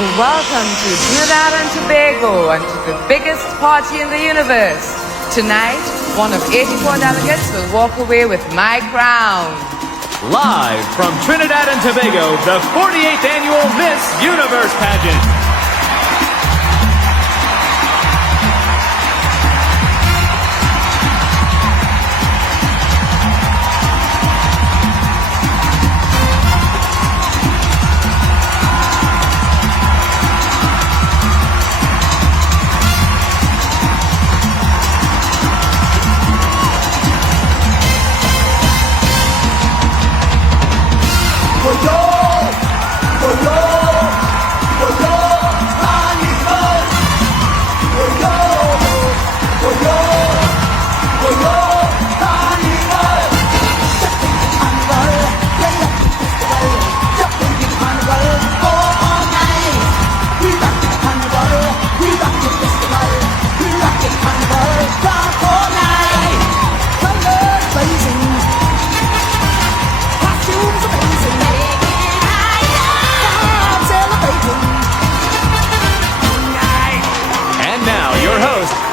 Welcome to Trinidad and Tobago and to the biggest party in the universe. Tonight, one of 84 delegates will walk away with my crown. Live from Trinidad and Tobago, the 48th annual Miss Universe pageant.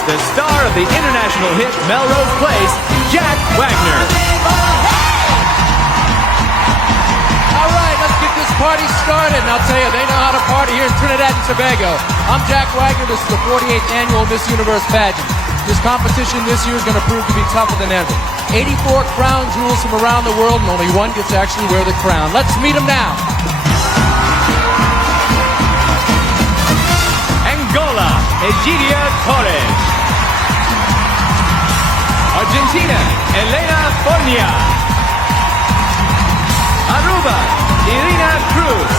The star of the international hit Melrose Place, Jack Wagner. All right, let's get this party started. And I'll tell you, they know how to party here in Trinidad and Tobago. I'm Jack Wagner. This is the 48th annual Miss Universe pageant. This competition this year is going to prove to be tougher than ever. 84 crown jewels from around the world, and only one gets to actually wear the crown. Let's meet them now. Angola, Egidia Torres. Argentina, Elena Fornia. Aruba, Irina Cruz.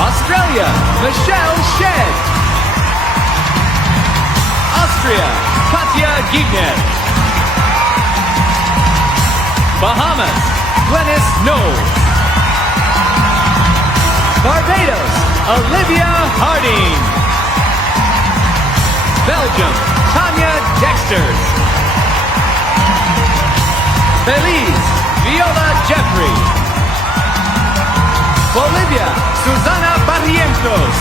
Australia, Michelle Shedd. Austria, Katja Gigner. Bahamas, Glenys Knowles. Barbados, Olivia Harding. Belgium, Tanya Dexters. Belize, Viola Jeffrey. Bolivia, Susana Barrientos.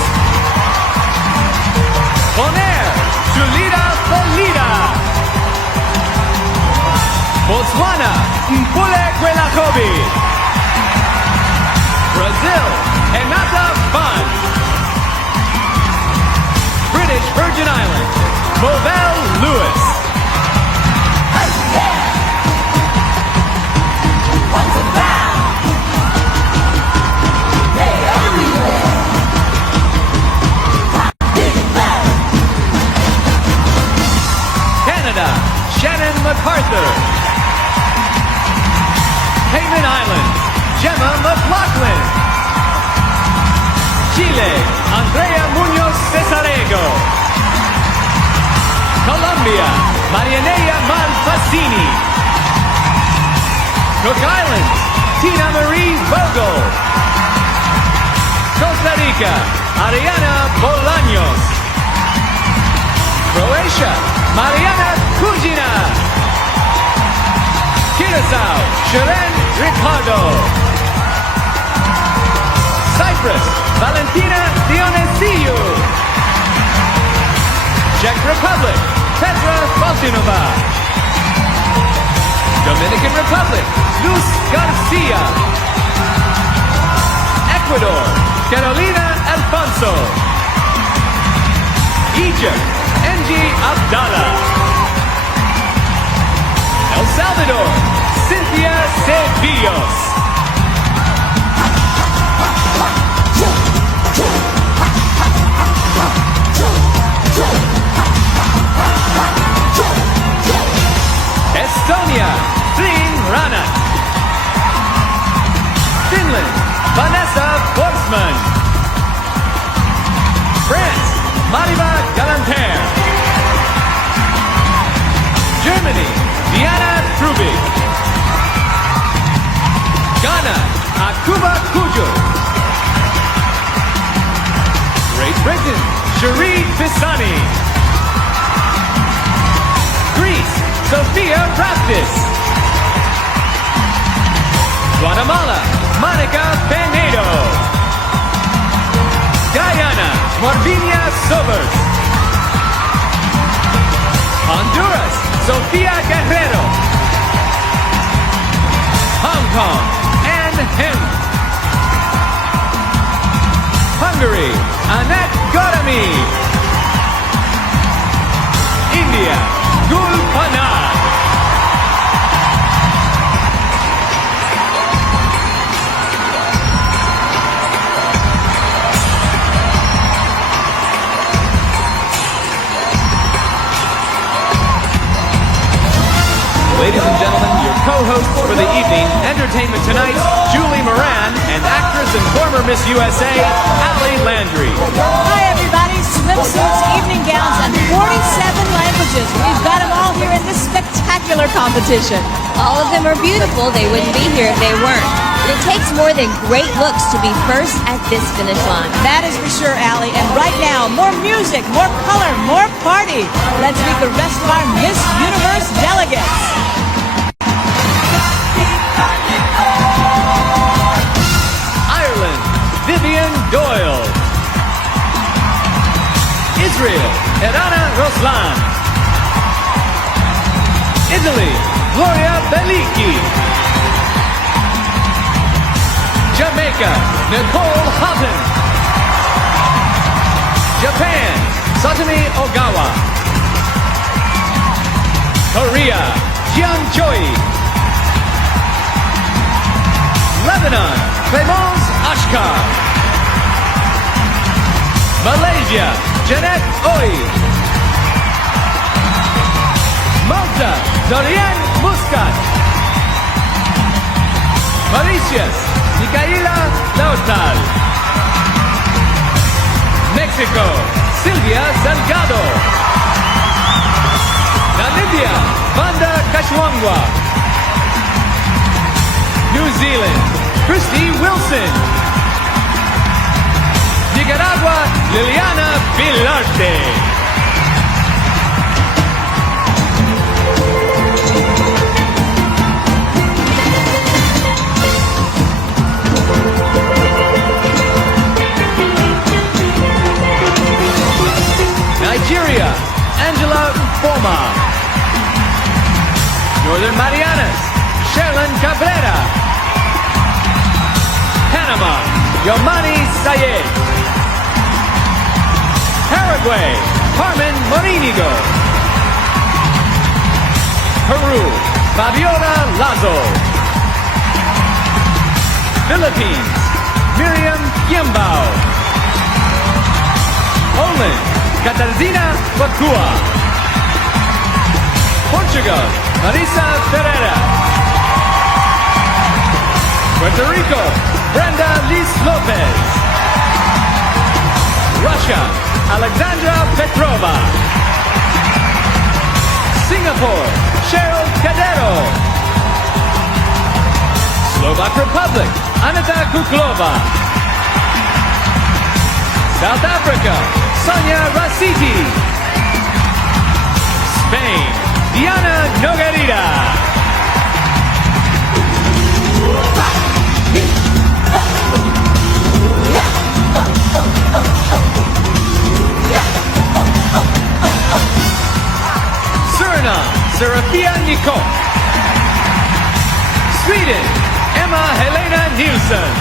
Bonaire, Julita Polida. Botswana, Mpule Kwelagobe. Brazil, Renata Van. British Virgin Islands, Bovell Lewis. Hey, yeah. What's about? Hey, everywhere. Canada, Shannon MacArthur. Cayman Islands, Gemma McLaughlin. Chile, Andrea Munoz Cesarego. Colombia, Marianella Malfacini. Cook Islands, Tina Marie Vogel. Costa Rica, Ariana Bolaños. Croatia, Mariana Kujina. Curacao, Sharon Ricardo. Cyprus, Valentina Dionisiu. Czech Republic, Petra Faltinova. Dominican Republic, Luz Garcia. Ecuador, Carolina Alfonso. Egypt, Engie Abdallah. El Salvador, Cynthia Ceballos. Estonia, Flynn Ranat. Finland, Vanessa Borsman. France, Mariva Galanter. Germany, Diana Trubig. Ghana, Akuba Kujo. Great Britain, Cherie Pisani. Greece, Sophia Raptis. Guatemala, Monica Penedo. Corvinia Sobers. Honduras, Sofia Guerrero. Hong Kong, Anne Him. Hungary, Annette Godami. India, Gul Panad. Ladies and gentlemen, your co-hosts for the evening, Entertainment Tonight, Julie Moran, and actress and former Miss USA, Allie Landry. Hi, everybody. Swimsuits, evening gowns, and 47 languages. We've got them all here in this spectacular competition. All of them are beautiful. They wouldn't be here if they weren't. But it takes more than great looks to be first at this finish line. That is for sure, Allie. And right now, more music, more color, more party. Let's meet the rest of our Miss Universe delegates. Ireland, Vivian Doyle. Israel, Erana Roslan. Italy, Gloria Bellicchi. Jamaica, Nicole Houghton. Japan, Satomi Ogawa. Korea, Jian Choi. Lebanon, Clemence Ashkar. Malaysia, Jeanette Oi. Malta, Dorian Muscat. Mauritius, Micaela Lautal. Mexico, Silvia Salgado. Namibia, Vanda Kashwangwa. New Zealand, Christy Wilson. Nicaragua, Liliana Vilarte. Nigeria, Angela Mfoma. Northern Marianas, Sherlyn Cabrera. Panama, Yomani Sayed. Paraguay, Carmen Morinigo. Peru, Fabiola Lazo. Philippines, Miriam Gimbao. Poland, Katarzyna Bakua. Portugal, Marisa Ferreira. Puerto Rico, Brenda Liz Lopez. Russia, Alexandra Petrova. Singapore, Cheryl Cadero. Slovak Republic, Anita Kuklova. South Africa, Sonia Rasiti. Spain, Diana Nogueira. Suriname, Serafia Nico. Sweden, Emma Helena Nielsen.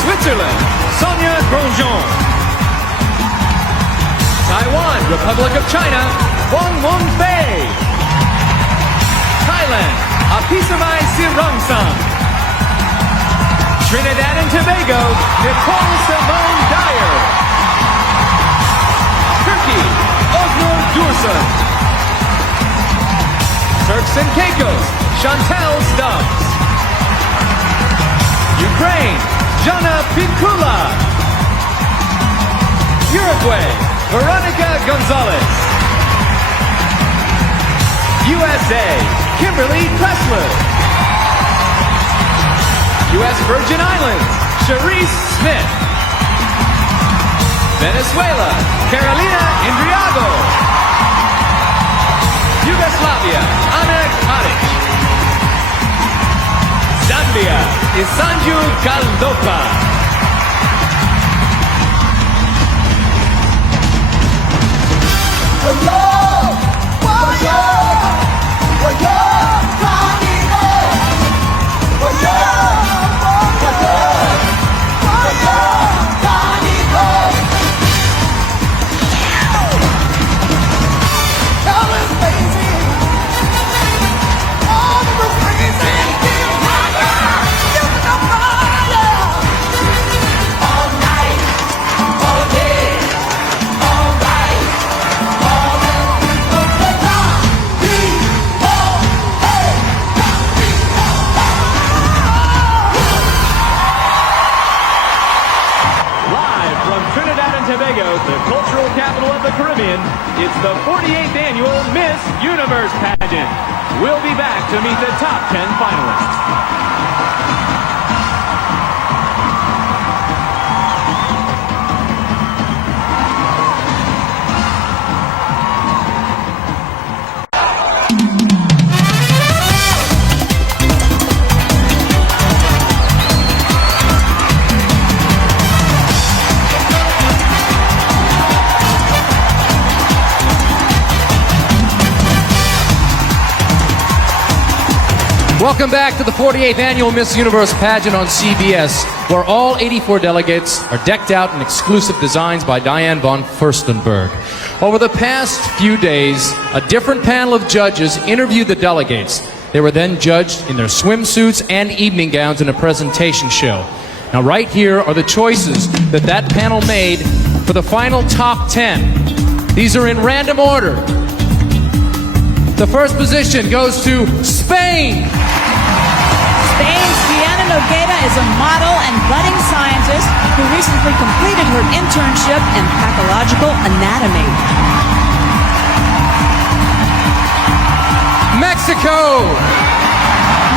Switzerland, Sonia Grosjean. Taiwan, Republic of China, Wong Won-fei. Thailand, Apisamai Sirongsan. Trinidad and Tobago, Nicole Simone Dyer. Turkey, Oznur Dursun. Turks and Caicos, Chantal Stubbs. Ukraine, Jana Pikula. Uruguay, Veronica Gonzalez. USA, Kimberly Pressler. U.S. Virgin Islands, Charisse Smith. Venezuela, Carolina Indriago. Yugoslavia, Ana Karic. Zambia, Isanju Kaldopa. Trinidad and Tobago, the cultural capital of the Caribbean, it's the 48th annual Miss Universe pageant. We'll be back to meet the top 10 finalists. Welcome back to the 48th annual Miss Universe pageant on CBS, where all 84 delegates are decked out in exclusive designs by Diane von Furstenberg. Over the past few days, a different panel of judges interviewed the delegates. They were then judged in their swimsuits and evening gowns in a presentation show. Now, right here are the choices that panel made for the final top 10. These are in random order. The first position goes to Spain. Spain's Diana Nogueira is a model and budding scientist who recently completed her internship in pathological anatomy. Mexico.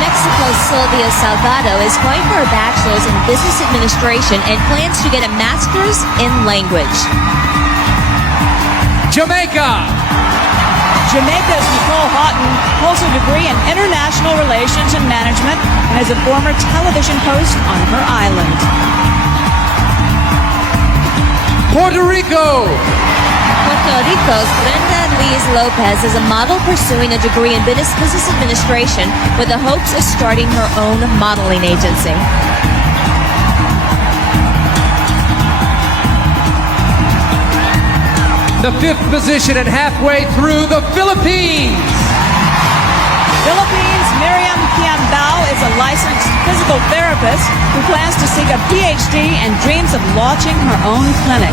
Mexico's Sylvia Salgado is going for a bachelor's in business administration and plans to get a master's in language. Jamaica. Jamaica's Nicole Houghton holds a degree in international relations and management and is a former television host on her island. Puerto Rico. Puerto Rico's Brenda Liz Lopez is a model pursuing a degree in business administration with the hopes of starting her own modeling agency. The fifth position and halfway through, the Philippines. Philippines' Miriam Kiambao is a licensed physical therapist who plans to seek a PhD and dreams of launching her own clinic.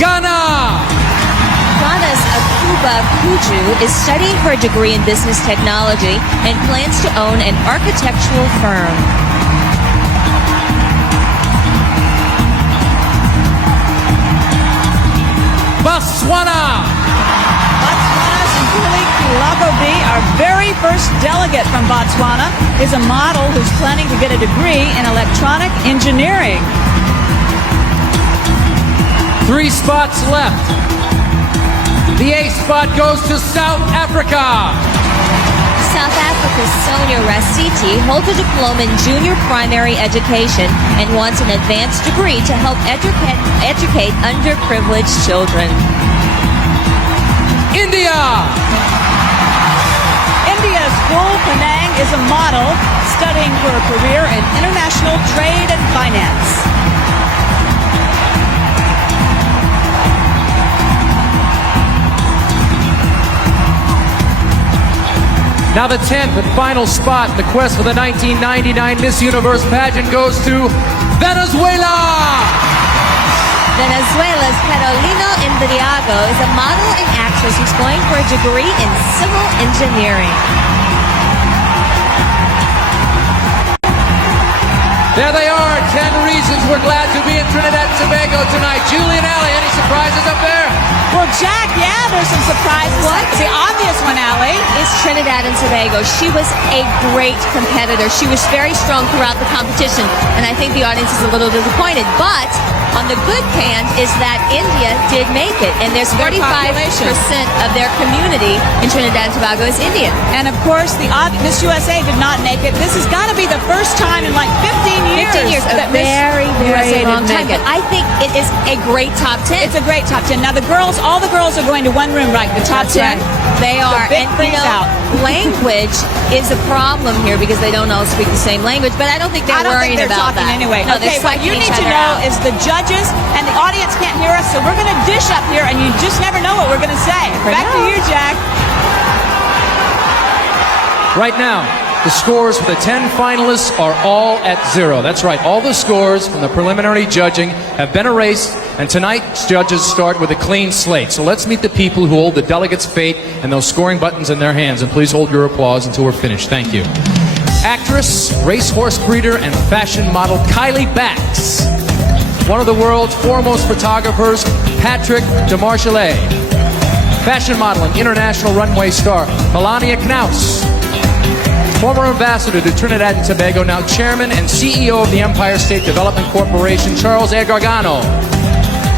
Ghana. Ghana's Akuba Kuju is studying for a degree in business technology and plans to own an architectural firm. Botswana. Botswana's Mpule Kwelagobe, our very first delegate from Botswana, is a model who's planning to get a degree in electronic engineering. 3 spots left. The 8th spot goes to South Africa. South Africa's Sonia Rasiti holds a diploma in junior primary education and wants an advanced degree to help educate underprivileged children. India. India's Gul Panang is a model studying for a career in international trade and finance. Now the 10th and final spot in the quest for the 1999 Miss Universe pageant goes to Venezuela. Venezuela's Carolina Indriago is a model and actress who's going for a degree in civil engineering. There they are, 10 reasons we're glad to be in Trinidad and Tobago tonight. Julie and Allie, any surprises up there? Well, Jack, yeah, there's some surprises. What? The obvious one, Allie, is Trinidad and Tobago. She was a great competitor. She was very strong throughout the competition, and I think the audience is a little disappointed. But On the good hand is that India did make it, and there's Their 45% population. of their community in Trinidad and Tobago is Indian. And of course, the Miss USA did not make it. This has got to be the first time in like 15 years. 15 years, a that Miss very, USA very long didn't time. make it. But I think it is a great top 10. It's a great top 10. Now the girls, all the girls are going to one room, right? The top 10. They are. big And freeze out. language is a problem here because they don't all speak the same language, but I don't think they're I don't worried think they're about talking that. anyway. No, Okay, they're what you psyching need each to other know out. is the judges and the audience can't hear us, so we're going to dish up here, and you just never know what we're going to say. Back to you, Jack. Right now, the scores for the 10 finalists are all at 0. That's right, all the scores from the preliminary judging have been erased, and tonight's judges start with a clean slate. So let's meet the people who hold the delegates' fate and those scoring buttons in their hands, and please hold your applause until we're finished. Thank you. Actress, racehorse breeder, and fashion model Kylie Bax. One of the world's foremost photographers, Patrick DeMarchale. Fashion model and international runway star, Melania Knaus. Former ambassador to Trinidad and Tobago, now chairman and CEO of the Empire State Development Corporation, Charles A. Gargano.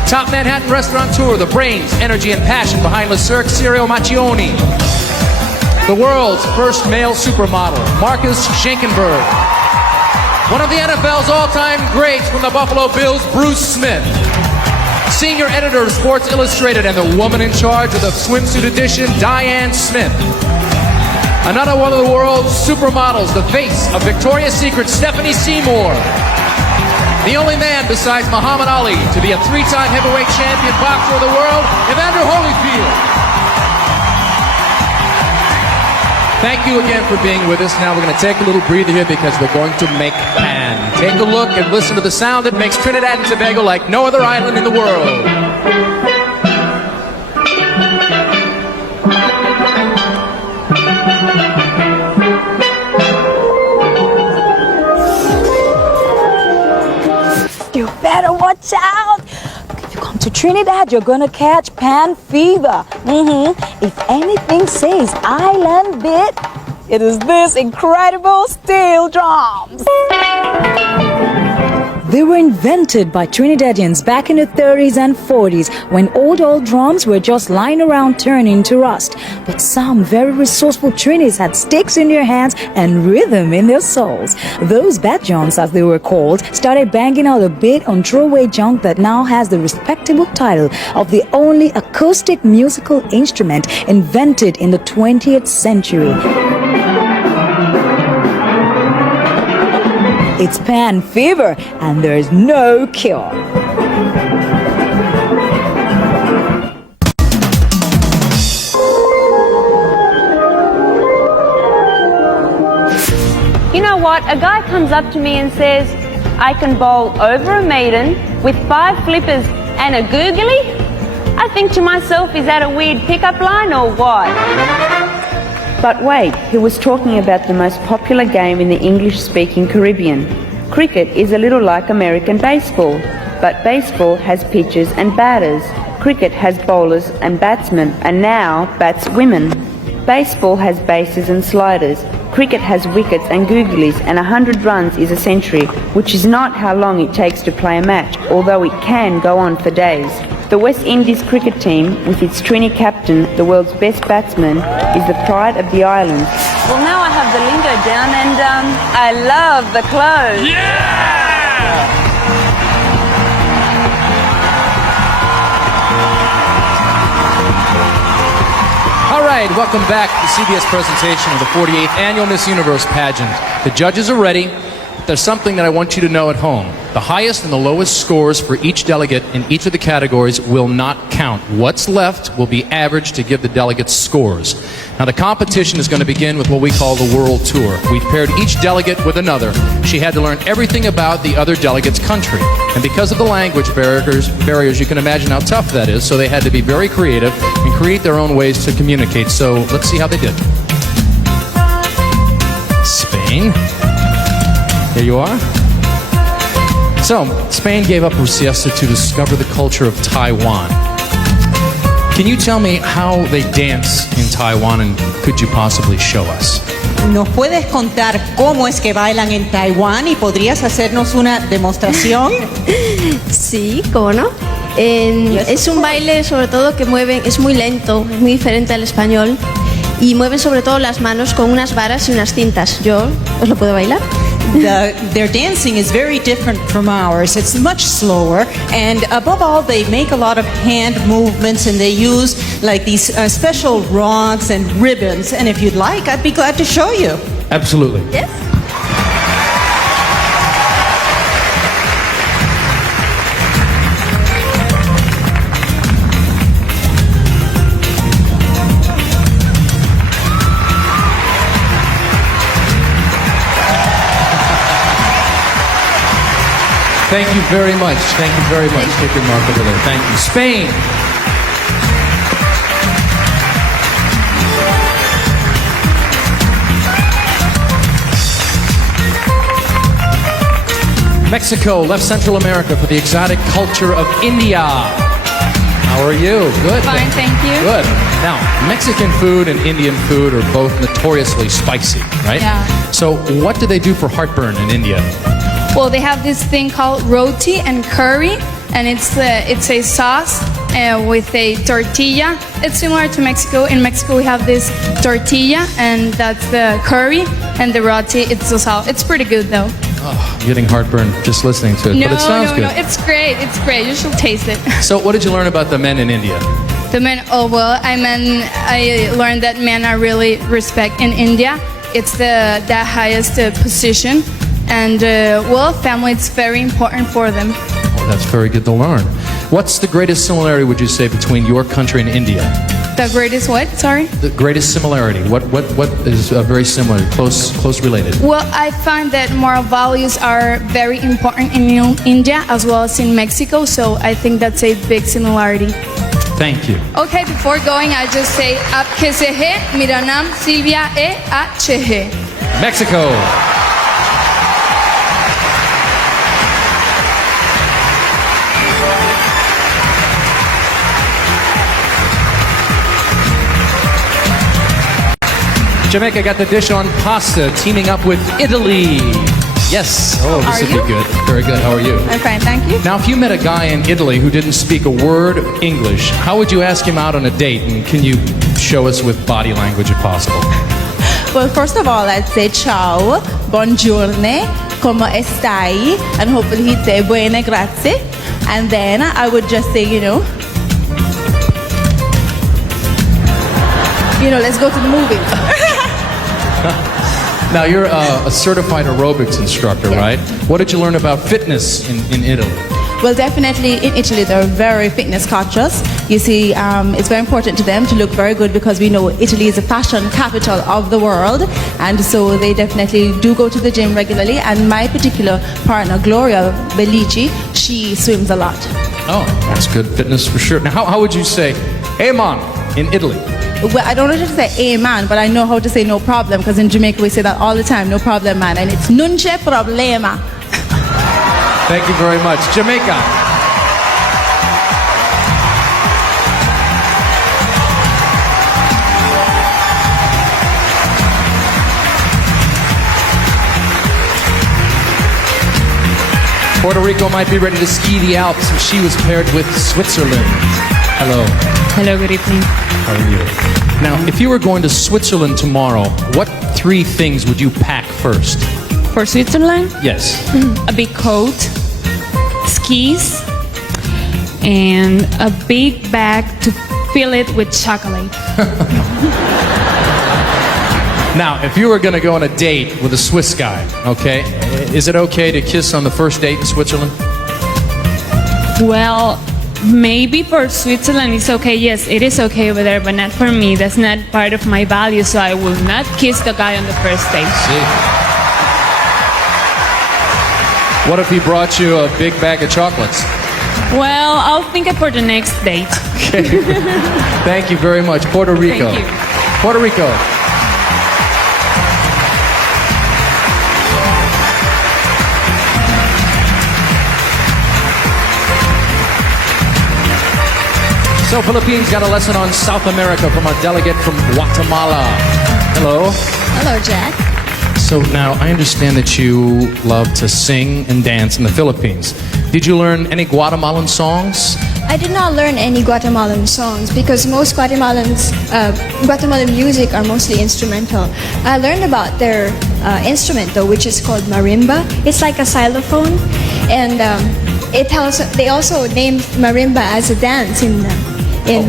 Top Manhattan restaurateur, the brains, energy, and passion behind Le Cirque, Cirio Macchioni. The world's first male supermodel, Marcus Schenkenberg. One of the NFL's all-time greats from the Buffalo Bills, Bruce Smith. Senior editor of Sports Illustrated and the woman in charge of the swimsuit edition, Diane Smith. Another one of the world's supermodels, the face of Victoria's Secret, Stephanie Seymour. The only man besides Muhammad Ali to be a 3-time heavyweight champion boxer of the world, Evander Holyfield. Thank you again for being with us. Now we're going to take a little breather here because we're going to make pan. Take a look and listen to the sound that makes Trinidad and Tobago like no other island in the world. You better watch out. If you come to Trinidad, you're gonna catch pan fever. If anything says island bit, it is this incredible steel drums. They were invented by Trinidadians back in the 30s and 40s when old drums were just lying around turning to rust. But some very resourceful Trinis had sticks in their hands and rhythm in their souls. Those pageants, as they were called, started banging out a beat on throwaway junk that now has the respectable title of the only acoustic musical instrument invented in the 20th century. It's pan fever, and there's no cure. You know what? A guy comes up to me and says, I can bowl over a maiden with 5 flippers and a googly? I think to myself, is that a weird pickup line or what? But wait, he was talking about the most popular game in the English-speaking Caribbean. Cricket is a little like American baseball, but baseball has pitchers and batters. Cricket has bowlers and batsmen, and now bats women. Baseball has bases and sliders. Cricket has wickets and googlies, and 100 runs is a century, which is not how long it takes to play a match, although it can go on for days. The West Indies cricket team, with its Trini captain, the world's best batsman, is the pride of the island. Well, now I have the lingo down, and I love the clothes. Yeah! All right, welcome back to the CBS presentation of the 48th Annual Miss Universe pageant. The judges are ready. There's something that I want you to know at home. The highest and the lowest scores for each delegate in each of the categories will not count. What's left will be averaged to give the delegates scores. Now, the competition is going to begin with what we call the World Tour. We've paired each delegate with another. She had to learn everything about the other delegate's country. And because of the language barriers, you can imagine how tough that is, so they had to be very creative and create their own ways to communicate. So let's see how they did. Spain. There you are. So, Spain gave up her siesta to discover the culture of Taiwan. Can you tell me how they dance in Taiwan, and could you possibly show us? ¿nos puedes contar cómo es que bailan en Taiwán y podrías hacernos una demostración? Sí, ¿cómo no? Es un baile sobre todo que mueven, es muy lento, es muy diferente al español y mueven sobre todo las manos con unas varas y unas cintas. ¿Yo os lo puedo bailar? Their dancing is very different from ours. It's much slower, and above all, they make a lot of hand movements, and they use like these special rods and ribbons. And if you'd like, I'd be glad to show you. Absolutely. Yes. Thank you very much. Thank you very much. Take your mark over there. Thank you. Spain. Mexico left Central America for the exotic culture of India. How are you? Good. Fine, thank you. Good. Now, Mexican food and Indian food are both notoriously spicy, right? Yeah. So what do they do for heartburn in India? Well, they have this thing called roti and curry, and it's a sauce with a tortilla. It's similar to Mexico. In Mexico, we have this tortilla, and that's the curry, and the roti, it's the sauce. It's pretty good, though. Oh, I'm getting heartburn just listening to it, but it sounds good. No, it's great. It's great. You should taste it. So what did you learn about the men in India? The men, I learned that men are really respect in India. It's the highest position. And, family, it's very important for them. Oh, that's very good to learn. What's the greatest similarity, would you say, between your country and India? The greatest what? Sorry? The greatest similarity. What is very similar, close related? Well, I find that moral values are very important in India as well as in Mexico, so I think that's a big similarity. Thank you. Okay, before going, I just say, Aap kaise hai? Mera naam Silvia hai. Mexico. Jamaica got the dish on pasta, teaming up with Italy. Yes. Oh, this would be good. Very good. How are you? I'm fine, thank you. Now, if you met a guy in Italy who didn't speak a word of English, how would you ask him out on a date? And can you show us with body language if possible? Well, first of all, I'd say ciao, buongiorno, come stai, and hopefully he'd say buone grazie. And then I would just say, let's go to the movies. Now, you're a certified aerobics instructor, right? What did you learn about fitness in Italy? Well, definitely in Italy, they're very fitness conscious. You see, it's very important to them to look very good because we know Italy is a fashion capital of the world. And so they definitely do go to the gym regularly. And my particular partner, Gloria Bellici, she swims a lot. Oh, that's good fitness for sure. Now, how would you say, hey, mom, in Italy? Well, I don't know how to say "hey man," but I know how to say "no problem" because in Jamaica we say that all the time, "no problem, man," and it's "non c'è problema." Thank you very much, Jamaica. Puerto Rico might be ready to ski the Alps if she was paired with Switzerland. Hello. Hello, good evening. How are you? Now, if you were going to Switzerland tomorrow, what 3 things would you pack first? For Switzerland? Yes. A big coat, skis, and a big bag to fill it with chocolate. Now, if you were going to go on a date with a Swiss guy, okay, is it okay to kiss on the first date in Switzerland? Well, maybe for Switzerland it's okay. Yes, it is okay over there, but not for me. That's not part of my value, so I will not kiss the guy on the first date. See. What if he brought you a big bag of chocolates? Well, I'll think it for the next date. Okay. Thank you very much. Puerto Rico. Thank you. Puerto Rico. So Philippines got a lesson on South America from our delegate from Guatemala. Hello. Hello, Jack. So now I understand that you love to sing and dance in the Philippines. Did you learn any Guatemalan songs? I did not learn any Guatemalan songs because most Guatemalan music are mostly instrumental. I learned about their instrument though, which is called marimba. It's like a xylophone, and they also named marimba as a dance in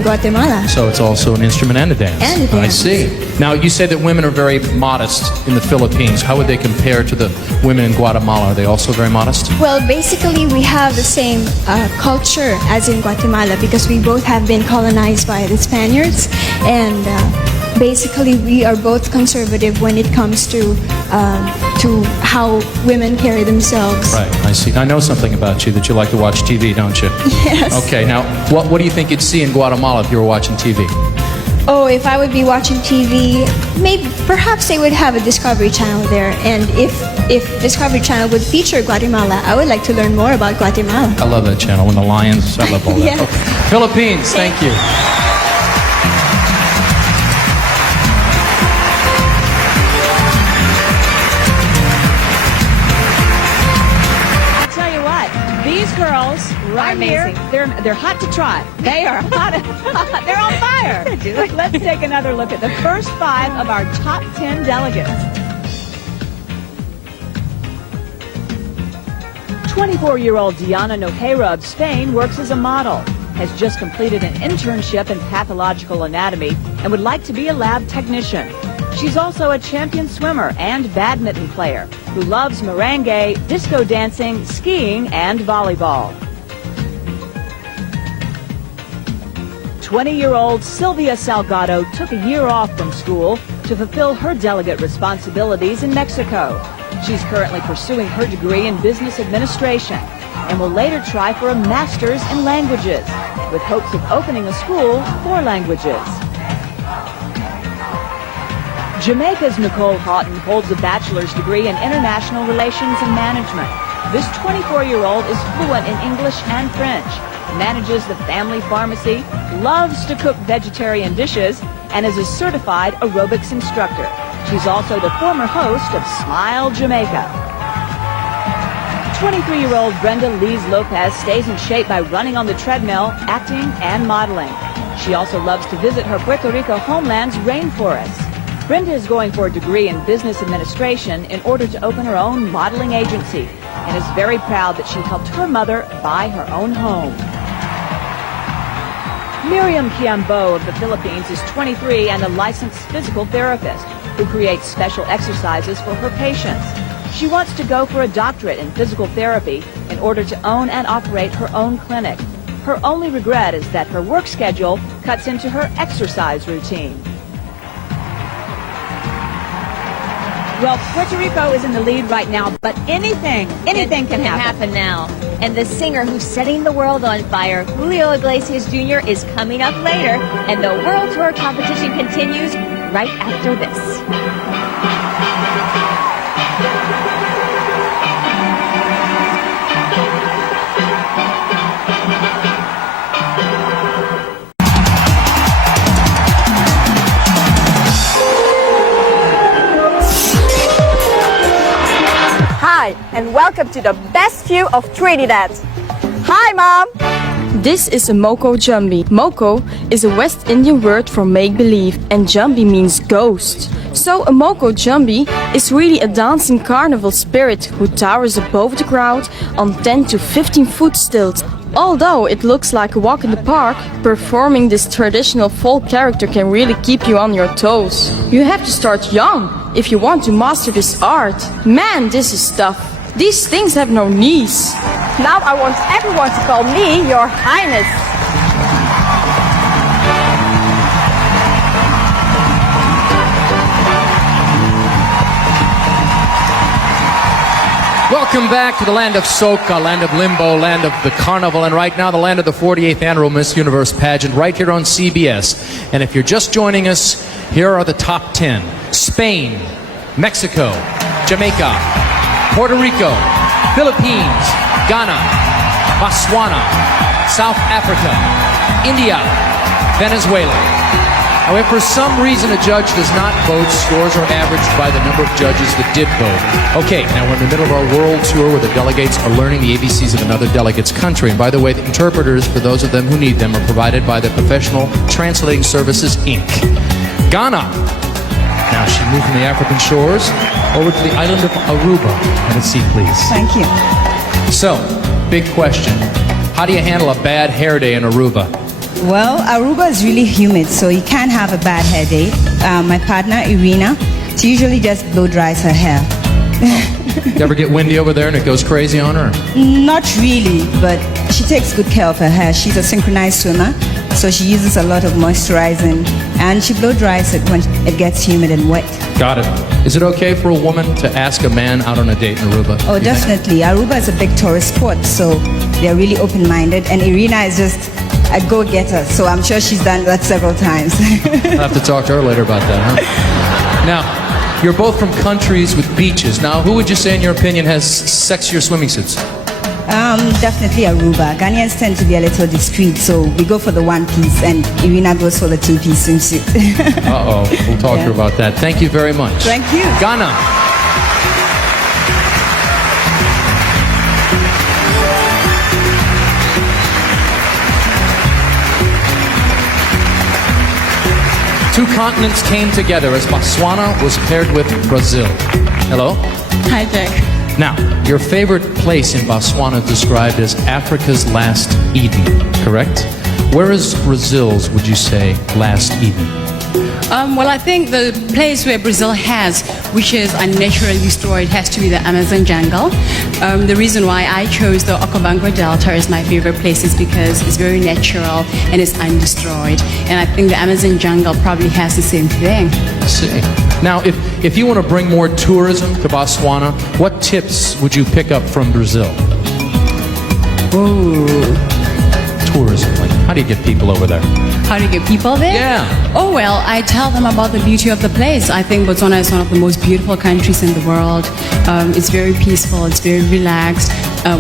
Guatemala. So it's also an instrument and a dance. And a dance. I see. Now you say that women are very modest in the Philippines. How would they compare to the women in Guatemala? Are they also very modest? Well, basically we have the same culture as in Guatemala because we both have been colonized by the Spaniards, and basically we are both conservative when it comes to how women carry themselves. Right, I see. I know something about you, that you like to watch TV, don't you? Yes. Okay, now what do you think you'd see in Guatemala if you were watching TV? Oh, if I would be watching TV, perhaps they would have a Discovery Channel there, and if Discovery Channel would feature Guatemala, I would like to learn more about Guatemala. I love that channel, when the lions, I love all that. Yes. Okay. Philippines, thank you. These girls right here, they're hot to try. They are hot. They're on fire. Let's take another look at the first 5 of our top 10 delegates. 24-year-old Diana Nogueira of Spain works as a model, has just completed an internship in pathological anatomy, and would like to be a lab technician. She's also a champion swimmer and badminton player who loves merengue, disco dancing, skiing, and volleyball. 20-year-old Sylvia Salgado took a year off from school to fulfill her delegate responsibilities in Mexico. She's currently pursuing her degree in business administration and will later try for a master's in languages, with hopes of opening a school for languages. Jamaica's Nicole Houghton holds a bachelor's degree in international relations and management. This 24-year-old is fluent in English and French, manages the family pharmacy, loves to cook vegetarian dishes, and is a certified aerobics instructor. She's also the former host of Smile Jamaica. 23-year-old Brenda Lees Lopez stays in shape by running on the treadmill, acting, and modeling. She also loves to visit her Puerto Rico homeland's rainforests. Brenda is going for a degree in business administration in order to open her own modeling agency, and is very proud that she helped her mother buy her own home. Miriam Kiambo of the Philippines is 23 and a licensed physical therapist who creates special exercises for her patients. She wants to go for a doctorate in physical therapy in order to own and operate her own clinic. Her only regret is that her work schedule cuts into her exercise routine. Well, Puerto Rico is in the lead right now, but anything can happen now. And the singer who's setting the world on fire, Julio Iglesias Jr., is coming up later, and the World Tour competition continues right after this. Hi, and welcome to the best view of Trinidad. Hi, Mom! This is a Moko Jumbi. Moko is a West Indian word for make-believe, and Jumbi means ghost. So a Moko Jumbi is really a dancing carnival spirit who towers above the crowd on 10 to 15 foot stilts. Although it looks like a walk in the park, performing this traditional folk character can really keep you on your toes. You have to start young if you want to master this art. Man, this is tough. These things have no knees. Now I want everyone to call me Your Highness. Welcome back to the land of soca, land of limbo, land of the carnival, and right now the land of the 48th annual Miss Universe pageant right here on CBS. And if you're just joining us, here are the top 10. Spain, Mexico, Jamaica, Puerto Rico, Philippines, Ghana, Botswana, South Africa, India, Venezuela. Now, if for some reason a judge does not vote, scores are averaged by the number of judges that did vote. Okay, now we're in the middle of our world tour where the delegates are learning the ABCs of another delegate's country. And by the way, the interpreters, for those of them who need them, are provided by the Professional Translating Services, Inc. Ghana. Now she moved from the African shores over to the island of Aruba. Have a seat, please. Thank you. So, big question. How do you handle a bad hair day in Aruba? Well, Aruba is really humid, so you can't have a bad hair day. My partner, Irina, she usually just blow dries her hair. You ever get windy over there and it goes crazy on her? Not really, but she takes good care of her hair. She's a synchronized swimmer, so she uses a lot of moisturizing, and she blow dries it when it gets humid and wet. Got it. Is it okay for a woman to ask a man out on a date in Aruba? Oh, definitely. Aruba is a big tourist spot, so they're really open-minded, and Irina is just a go-getter, so I'm sure she's done that several times. I'll have to talk to her later about that, huh? Now, you're both from countries with beaches. Now, who would you say, in your opinion, has sexier swimming suits? Definitely Aruba. Ghanaians tend to be a little discreet, so we go for the one-piece, and Irina goes for the two-piece swimsuit. Uh-oh. We'll talk to her about that. Thank you very much. Thank you. Ghana. Two continents came together as Botswana was paired with Brazil. Hello? Hi, Jack. Now, your favorite place in Botswana is described as Africa's last Eden, correct? Where is Brazil's, would you say, last Eden? Well, I think the place where Brazil has, which is unnaturally destroyed, has to be the Amazon jungle. The reason why I chose the Okavango Delta as my favorite place is because it's very natural and it's undestroyed. And I think the Amazon jungle probably has the same thing. I see. Now, if you want to bring more tourism to Botswana, what tips would you pick up from Brazil? Ooh. Tourism, like how do you get people over there? How do you get people there? Yeah. Oh, well, I tell them about the beauty of the place. I think Botswana is one of the most beautiful countries in the world. It's very peaceful, it's very relaxed.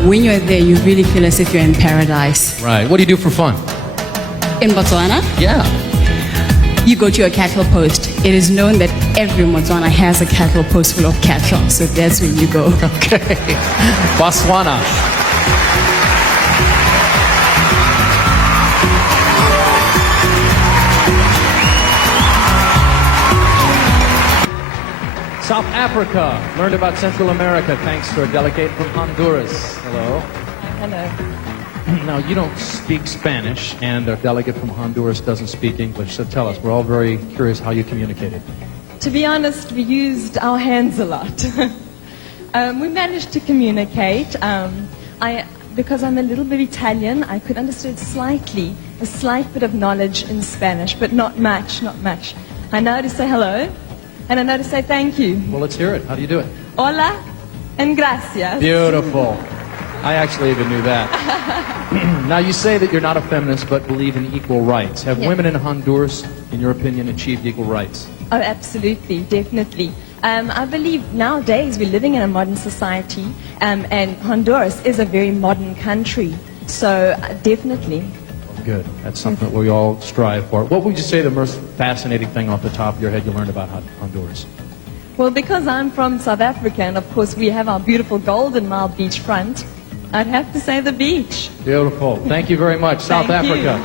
When you're there, you really feel as if you're in paradise. Right. What do you do for fun? In Botswana? Yeah. You go to a cattle post. It is known that every Botswana has a cattle post full of cattle, so that's where you go. Okay. Botswana. South Africa learned about Central America thanks to a delegate from Honduras. Hello. Hello. Now, you don't speak Spanish, and a delegate from Honduras doesn't speak English, so tell us. We're all very curious how you communicated. To be honest, we used our hands a lot. We managed to communicate. Because I'm a little bit Italian, I could understand slightly, a slight bit of knowledge in Spanish, but not much, not much. I know how to say hello. And I know to say thank you. Well, let's hear it. How do you do it? Hola and gracias. Beautiful. I actually even knew that. Now, you say that you're not a feminist but believe in equal rights. Have women in Honduras, in your opinion, achieved equal rights? Oh, absolutely, definitely. I believe nowadays we're living in a modern society, and Honduras is a very modern country. So, definitely. Good. That's something that we all strive for. What would you say the most fascinating thing off the top of your head you learned about Honduras? Well, because I'm from South Africa, and of course we have our beautiful Golden Mile beachfront, I'd have to say the beach. Beautiful. Thank you very much. South Africa.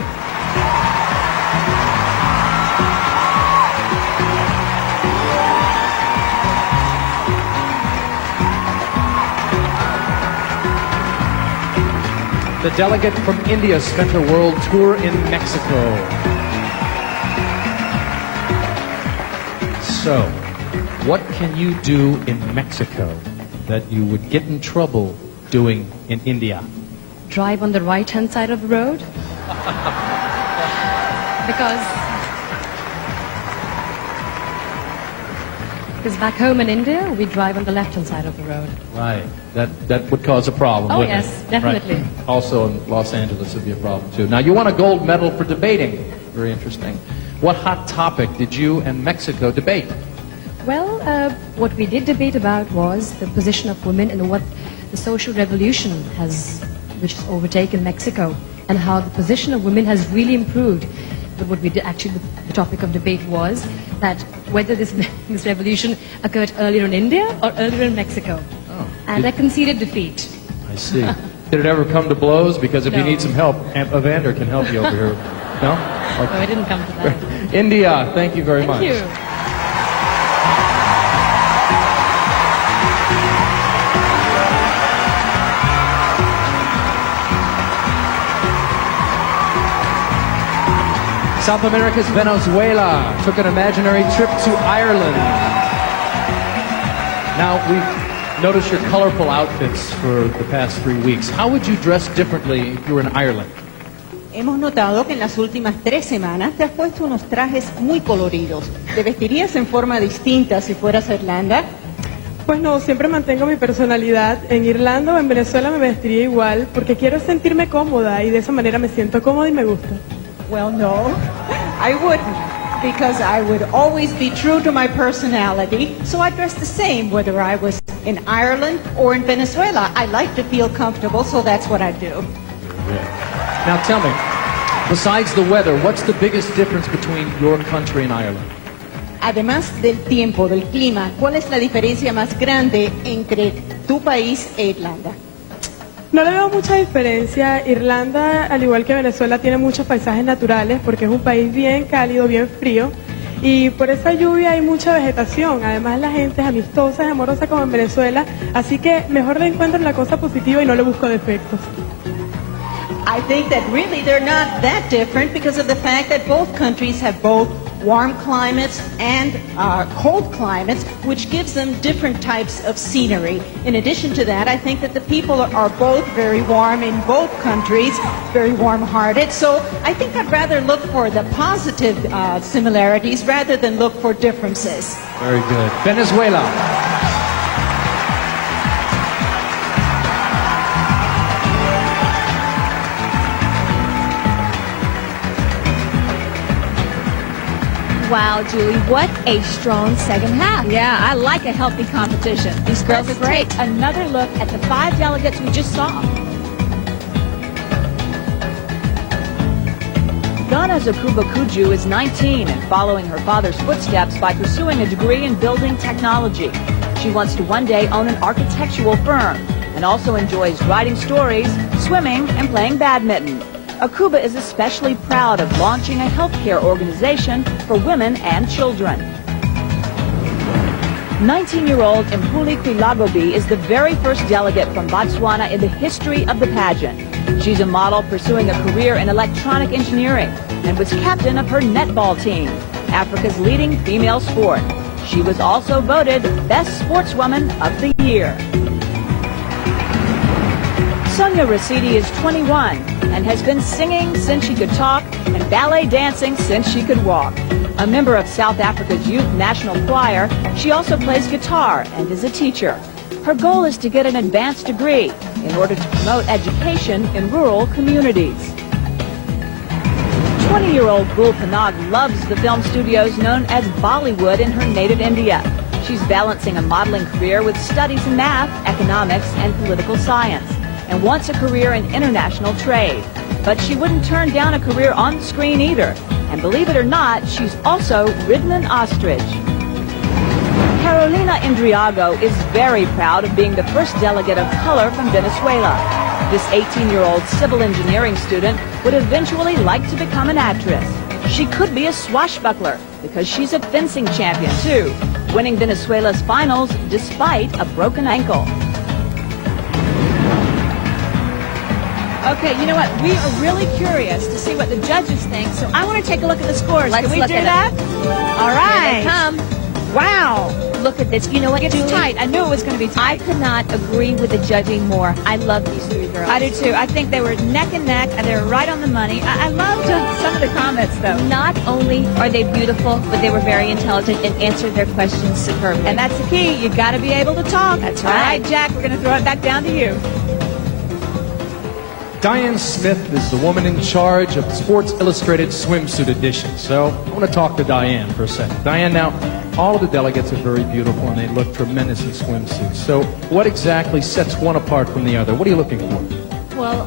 The delegate from India spent a world tour in Mexico. So, what can you do in Mexico that you would get in trouble doing in India? Drive on the right-hand side of the road. Because back home in India, we drive on the left-hand side of the road. Right. That would cause a problem, Oh, wouldn't yes, it? definitely. Right. Also in Los Angeles would be a problem, too. Now, you won a gold medal for debating. Very interesting. What hot topic did you and Mexico debate? Well, what we did debate about was the position of women and what the social revolution which has overtaken Mexico, and how the position of women has really improved. but what we did actually, the topic of debate was that whether this revolution occurred earlier in India or earlier in Mexico. Oh. And I conceded defeat. I see. Did it ever come to blows? Because if you No. need some help, Evander can help you over here. No? No, I didn't come to that. India, thank you very much. Thank you. South America's Venezuela took an imaginary trip to Ireland. Now, we've noticed your colorful outfits for the past 3 weeks. How would you dress differently if you were in Ireland? Hemos notado que en las últimas 3 semanas te has puesto unos trajes muy coloridos. ¿Te vestirías en forma distinta si fueras a Irlanda? Pues no, siempre mantengo mi personalidad. En Irlanda o en Venezuela me vestiría igual porque quiero sentirme cómoda y de esa manera me siento cómoda y me gusta. Well, no, I wouldn't, because I would always be true to my personality, so I dress the same whether I was in Ireland or in Venezuela. I like to feel comfortable, so that's what I do. Now tell me, besides the weather, what's the biggest difference between your country and Ireland? Además del tiempo, del clima, ¿cuál es la diferencia más grande entre tu país e Irlanda? No le veo mucha diferencia. Irlanda, al igual que Venezuela, tiene muchos paisajes naturales porque es un país bien cálido, bien frío. Y por esa lluvia hay mucha vegetación. Además, la gente es amistosa, es amorosa como en Venezuela. Así que mejor le encuentro la cosa positiva y no le busco defectos. I think that really they're not that different because of the fact that both countries have both warm climates and cold climates, which gives them different types of scenery. In addition to that, I think that the people are both very warm in both countries, very warm-hearted. So I think I'd rather look for the positive similarities rather than look for differences. Very good. Venezuela. Wow, Julie, what a strong second half. Yeah, I like a healthy competition. These girls That's have great. take another look at the 5 delegates we just saw. Ghana's Akuba Kuju is 19 and following her father's footsteps by pursuing a degree in building technology. She wants to one day own an architectural firm and also enjoys writing stories, swimming, and playing badminton. Akuba is especially proud of launching a healthcare organization for women and children. 19-year-old Mpule Kwelagobe is the very first delegate from Botswana in the history of the pageant. She's a model pursuing a career in electronic engineering and was captain of her netball team, Africa's leading female sport. She was also voted Best Sportswoman of the Year. Sonia Rasidi is 21 and has been singing since she could talk and ballet dancing since she could walk. A member of South Africa's Youth National Choir, she also plays guitar and is a teacher. Her goal is to get an advanced degree in order to promote education in rural communities. 20-year-old Gul Panag loves the film studios known as Bollywood in her native India. She's balancing a modeling career with studies in math, economics, and political science, and wants a career in international trade. But she wouldn't turn down a career on the screen either. And believe it or not, she's also ridden an ostrich. Carolina Indriago is very proud of being the first delegate of color from Venezuela. This 18-year-old civil engineering student would eventually like to become an actress. She could be a swashbuckler because she's a fencing champion too, winning Venezuela's finals despite a broken ankle. Okay, you know what? We are really curious to see what the judges think, so I want to take a look at the scores. Let's Can we look do at that? All right. Here they come. Wow. Look at this. You know what, It's Julie? tight. I knew it was going to be I tight. could not agree with the judging more. I love these 3 girls. I do too. I think they were neck and neck, and they were right on the money. I loved some of the comments, though. Not only are they beautiful, but they were very intelligent and answered their questions superbly. And that's the key. You got to be able to talk. That's All right. right, Jack, we're going to throw it back down to you. Diane Smith is the woman in charge of Sports Illustrated swimsuit edition. So I want to talk to Diane for a second. Diane, now, all of the delegates are very beautiful and they look tremendous in swimsuits. So what exactly sets one apart from the other? What are you looking for? Well, Well,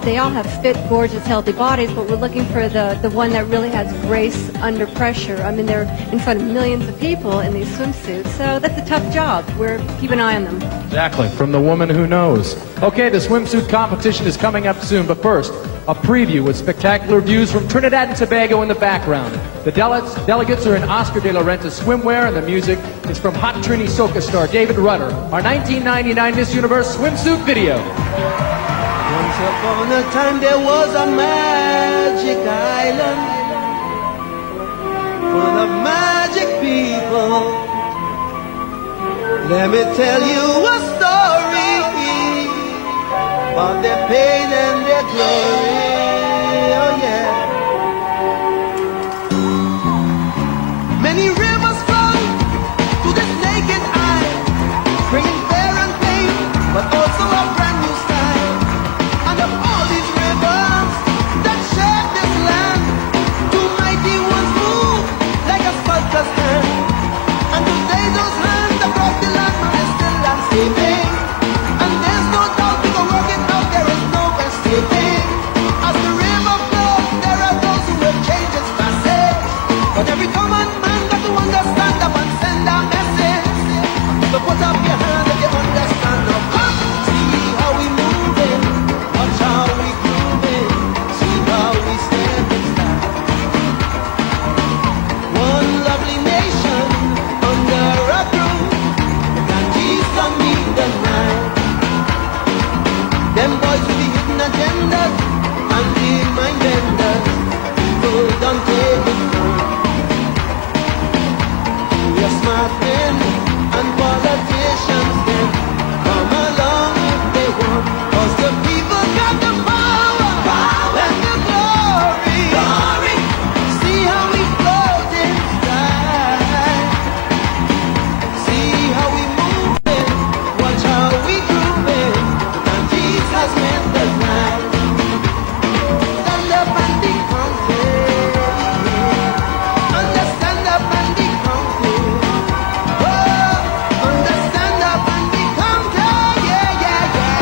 they all have fit, gorgeous, healthy bodies, but we're looking for the one that really has grace under pressure. I mean, they're in front of millions of people in these swimsuits, so that's a tough job. We're keep an eye on them. Exactly, from the woman who knows. Okay, the swimsuit competition is coming up soon, but first, a preview with spectacular views from Trinidad and Tobago in the background. The delegates are in Oscar de la Renta swimwear, and the music is from Hot Trini Soca star David Rudder, our 1999 Miss Universe swimsuit video. Once upon a time there was a magic island full of magic people. Let me tell you a story about their pain and their glory. Oh yeah. Many rivers flow to this naked eye, bringing fear and pain, but also a brand new style. And of all these rivers that share this land, two mighty ones move like a sculptor's hand. And today those hands that brought the land are still landscaping. And there's no doubt we can work it out, there is no escaping. As the river flows, there are those who will change its passage. But every common man got to understand up and send a message. So put up your hand if you understand. Now come, see how we moving, watch how we grooving, see how we stand and stand. One lovely nation under a groove, the Ganges can meet the night. Them boys with the hidden agendas and the mind benders, people don't take it home. We are smart men and politicians then come along if they want, 'cause the people got the power and the glory. See how we float in style. See how we moving, watch how we grooving. And Jesus meant the night. Stand up and be counted. Understand up and be counted. Oh, understand up and be counted. Yeah, yeah, yeah,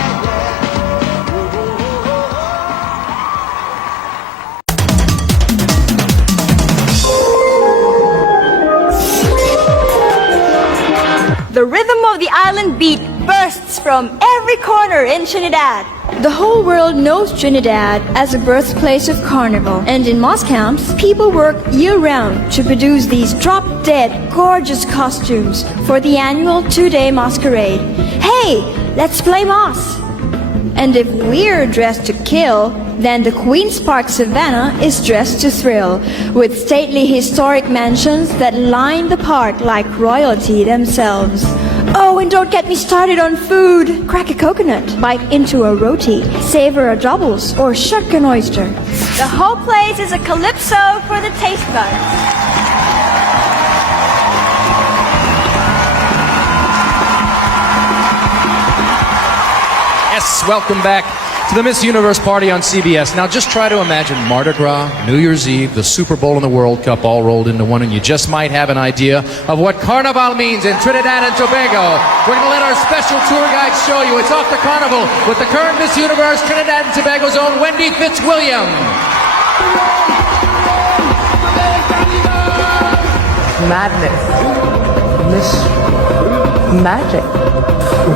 The rhythm of the island beat bursts from every corner in Trinidad. The whole world knows Trinidad as the birthplace of carnival, and in moss camps, people work year-round to produce these drop-dead, gorgeous costumes for the annual 2-day masquerade. Hey, let's play moss! And if we're dressed to kill, then the Queen's Park Savannah is dressed to thrill, with stately historic mansions that line the park like royalty themselves. Oh, and don't get me started on food. Crack a coconut, bite into a roti, savor a doubles, or shuck an oyster. The whole place is a calypso for the taste buds. Yes, welcome back to the Miss Universe party on CBS. Now just try to imagine Mardi Gras, New Year's Eve, the Super Bowl and the World Cup all rolled into one, and you just might have an idea of what Carnival means in Trinidad and Tobago. We're going to let our special tour guide show you. It's off to Carnival with the current Miss Universe, Trinidad and Tobago's own Wendy Fitzwilliam. Madness. Magic.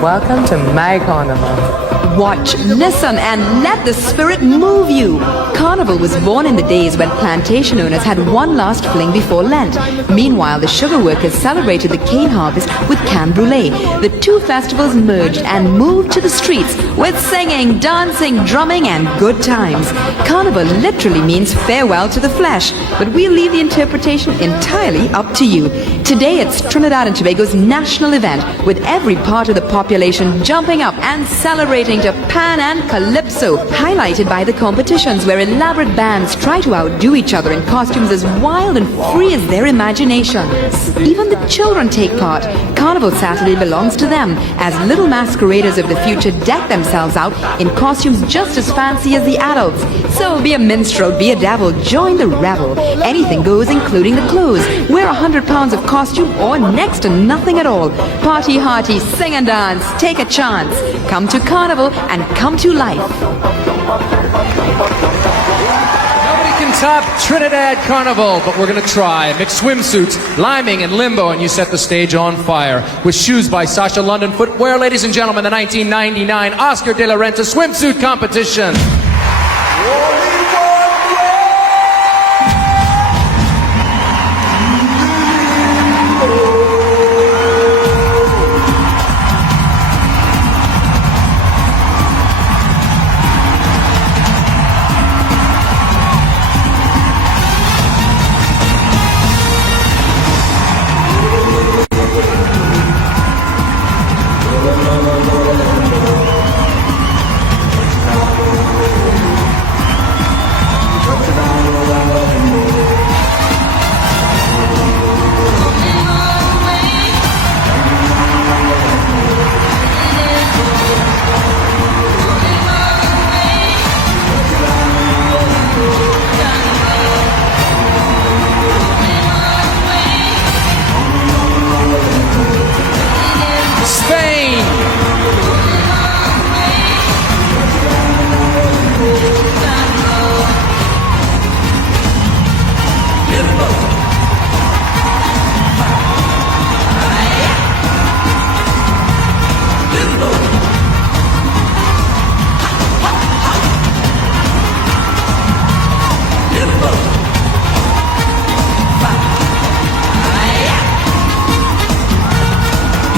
Welcome to my carnival. Watch, listen, and let the spirit move you. Carnival was born in the days when plantation owners had one last fling before Lent. Meanwhile, the sugar workers celebrated the cane harvest with can brulee. The two festivals merged and moved to the streets with singing, dancing, drumming, and good times. Carnival literally means farewell to the flesh, but we'll leave the interpretation entirely up to you. Today, it's Trinidad and Tobago's national event, with every part of the population jumping up and celebrating to pan and calypso, highlighted by the competitions where elaborate bands try to outdo each other in costumes as wild and free as their imaginations. Even the children take part. Carnival Saturday belongs to them, as little masqueraders of the future deck themselves out in costumes just as fancy as the adults. So be a minstrel, be a devil, join the revel. Anything goes, including the clothes. Wear 100 pounds of costume or next to nothing at all. Party hearty, sing and dance, take a chance. Come to Carnival and come to life. Nobody can top Trinidad Carnival, but we're going to try. Mixed swimsuits, liming and limbo, and you set the stage on fire. With shoes by Sasha London Footwear, ladies and gentlemen, the 1999 Oscar de la Renta swimsuit competition.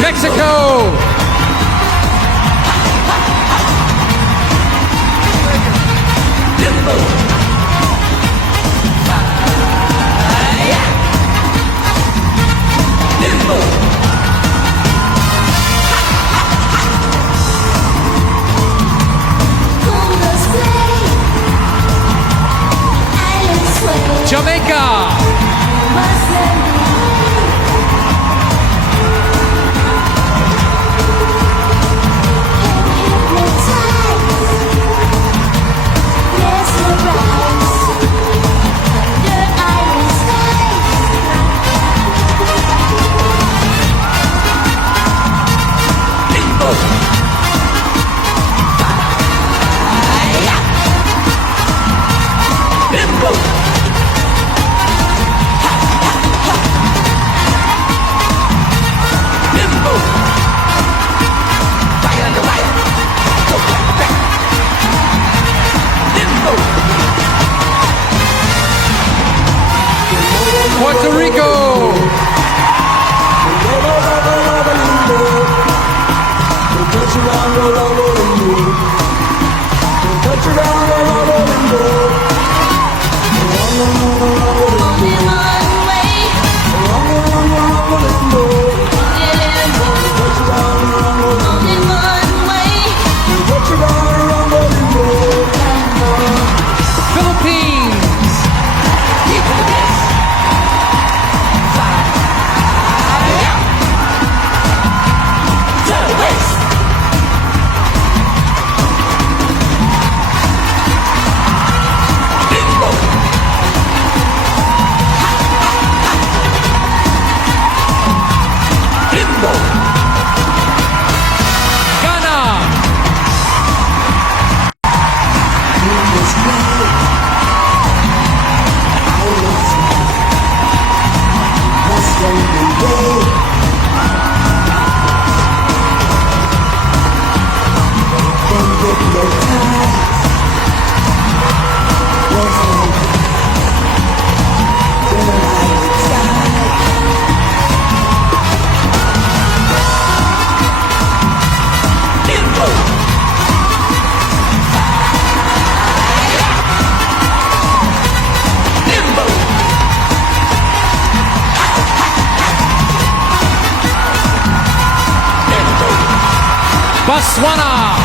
Mexico! Jamaica! Puerto Rico! Botswana!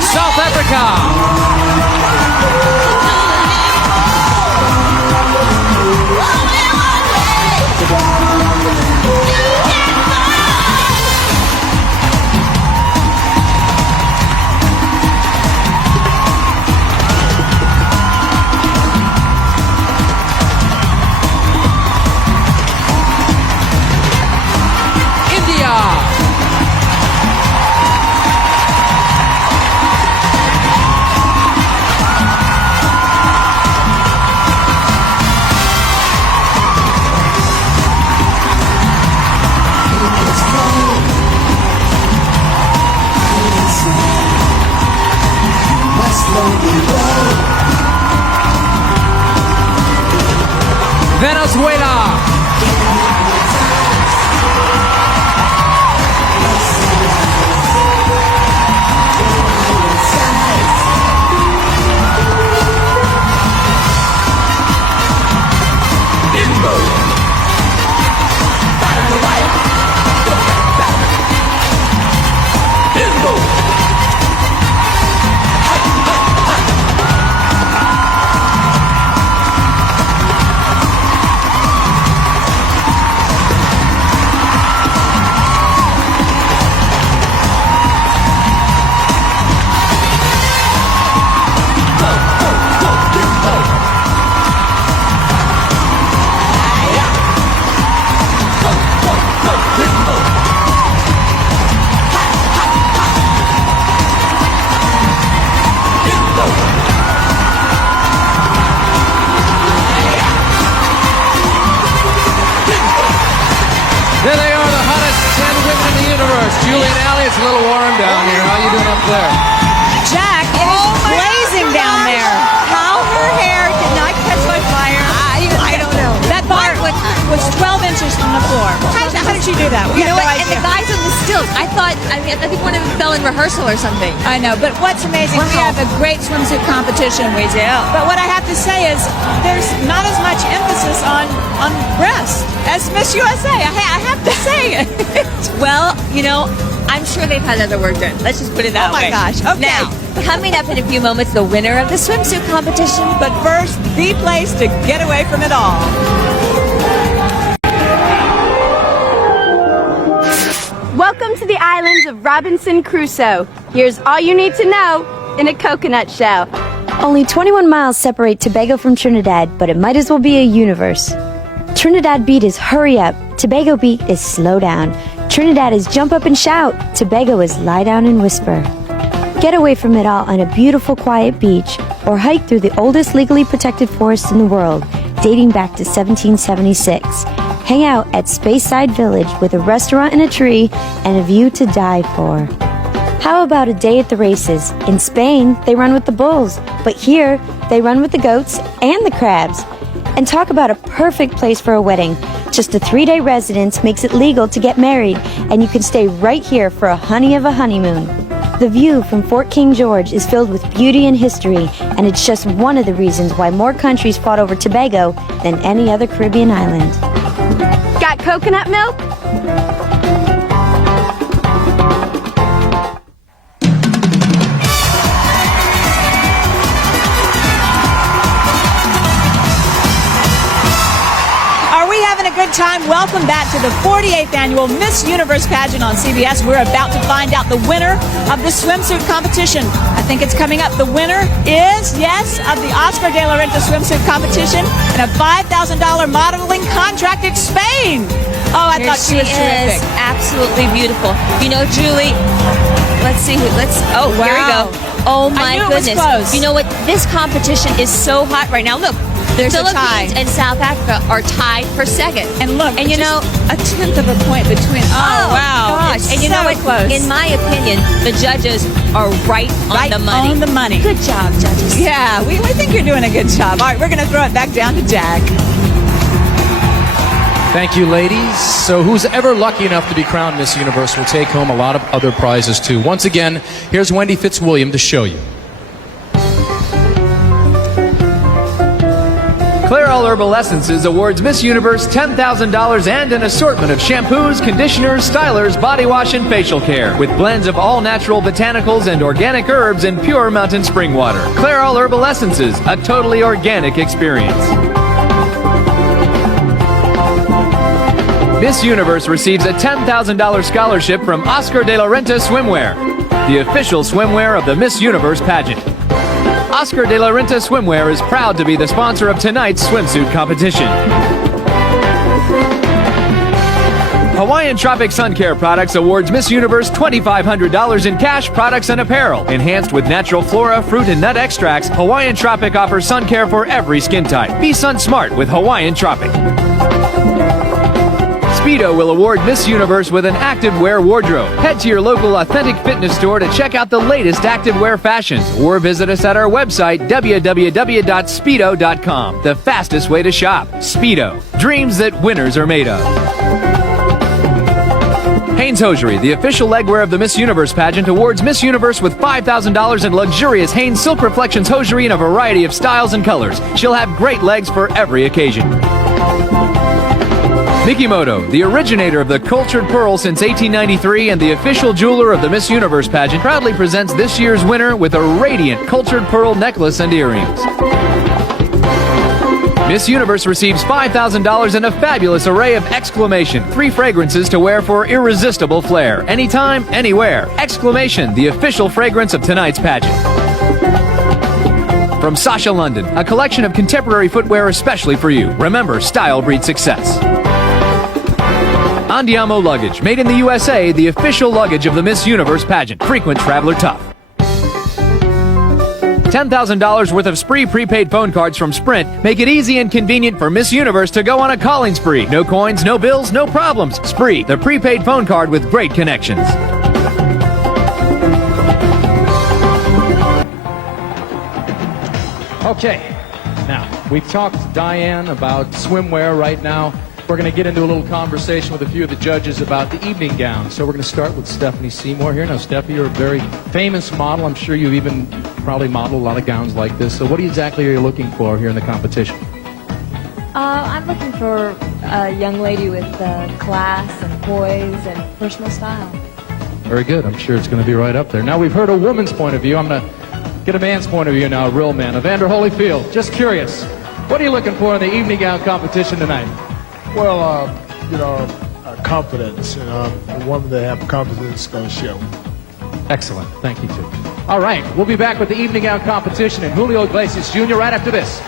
South Africa! Venezuela. There they are, the hottest 10 women in the universe. Julie and Allie, it's a little warm down here. How you doing up there? Jack, it is blazing down there. How her hair did not catch on fire. I don't know. That bar was 12 inches from the floor. How did she do that? We You know have no what? And the idea. guys on the stilts, I think one of them fell in rehearsal or something. I know, but what's amazing, we have a great swimsuit competition. We do. But what I have to say is there's not as much emphasis on breast as Miss USA. I have to say it. Well, I'm sure they've had other work done. Let's just put it that way. Oh my gosh. Okay. Now, coming up in a few moments, the winner of the swimsuit competition. But first, the place to get away from it all. Welcome to the islands of Robinson Crusoe. Here's all you need to know in a coconut shell. Only 21 miles separate Tobago from Trinidad, but it might as well be a universe. Trinidad beat is hurry up, Tobago beat is slow down. Trinidad is jump up and shout, Tobago is lie down and whisper. Get away from it all on a beautiful quiet beach, or hike through the oldest legally protected forest in the world, dating back to 1776. Hang out at Speyside Village with a restaurant and a tree and a view to die for. How about a day at the races? In Spain, they run with the bulls, but here, they run with the goats and the crabs. And talk about a perfect place for a wedding. Just a 3-day residence makes it legal to get married, and you can stay right here for a honey of a honeymoon. The view from Fort King George is filled with beauty and history, and it's just one of the reasons why more countries fought over Tobago than any other Caribbean island. Got coconut milk? Good time. Welcome back to the 48th annual Miss Universe pageant on CBS. We're about to find out the winner of the swimsuit competition. I think it's coming up. The winner is, yes, of the Oscar de la Renta swimsuit competition and a $5,000 modeling contract in Spain. Oh, I thought she was terrific. Absolutely beautiful. Julie, let's see here we go. Oh my goodness. It was close. You know what? This competition is so hot right now. Look. There's Philippines and South Africa are tied for second. And look, a tenth of a point between. Oh wow! Gosh. And you know what? Close. In my opinion, the judges are right on the money. On the money. Good job, judges. Yeah, we think you're doing a good job. All right, we're going to throw it back down to Jack. Thank you, ladies. So who's ever lucky enough to be crowned Miss Universe will take home a lot of other prizes too. Once again, here's Wendy Fitzwilliam to show you. Clairol Herbal Essences awards Miss Universe $10,000 and an assortment of shampoos, conditioners, stylers, body wash, and facial care with blends of all-natural botanicals and organic herbs and pure mountain spring water. Clairol Herbal Essences, a totally organic experience. Miss Universe receives a $10,000 scholarship from Oscar de la Renta Swimwear, the official swimwear of the Miss Universe pageant. Oscar de la Renta Swimwear is proud to be the sponsor of tonight's swimsuit competition. Hawaiian Tropic Sun Care Products awards Miss Universe $2,500 in cash, products, and apparel. Enhanced with natural flora, fruit, and nut extracts, Hawaiian Tropic offers sun care for every skin type. Be sun smart with Hawaiian Tropic. Speedo will award Miss Universe with an activewear wardrobe. Head to your local Authentic Fitness store to check out the latest activewear fashions, or visit us at our website, www.speedo.com. The fastest way to shop. Speedo. Dreams that winners are made of. Hanes Hosiery, the official legwear of the Miss Universe pageant, awards Miss Universe with $5,000 in luxurious Hanes Silk Reflections hosiery in a variety of styles and colors. She'll have great legs for every occasion. Mikimoto, the originator of the cultured pearl since 1893 and the official jeweler of the Miss Universe pageant, proudly presents this year's winner with a radiant cultured pearl necklace and earrings. Miss Universe receives $5,000 and a fabulous array of Exclamation, 3 fragrances to wear for irresistible flair. Anytime, anywhere. Exclamation, the official fragrance of tonight's pageant. From Sasha London, a collection of contemporary footwear especially for you. Remember, style breeds success. Andiamo Luggage, made in the USA, the official luggage of the Miss Universe pageant. Frequent traveler tough. $10,000 worth of Spree prepaid phone cards from Sprint make it easy and convenient for Miss Universe to go on a calling spree. No coins, no bills, no problems. Spree, the prepaid phone card with great connections. Okay, now, we've talked to Diane about swimwear. Right now, we're going to get into a little conversation with a few of the judges about the evening gowns. So we're going to start with Stephanie Seymour here. Now, Stephanie, you're a very famous model. I'm sure you've even probably modeled a lot of gowns like this. So what exactly are you looking for here in the competition? I'm looking for a young lady with class and poise and personal style. Very good. I'm sure it's going to be right up there. Now, we've heard a woman's point of view. I'm going to get a man's point of view now, a real man. Evander Holyfield, just curious. What are you looking for in the evening gown competition tonight? Well, confidence. A woman that have confidence is going to show. Excellent. Thank you, too. All right. We'll be back with the evening gown competition and Julio Iglesias Jr. right after this.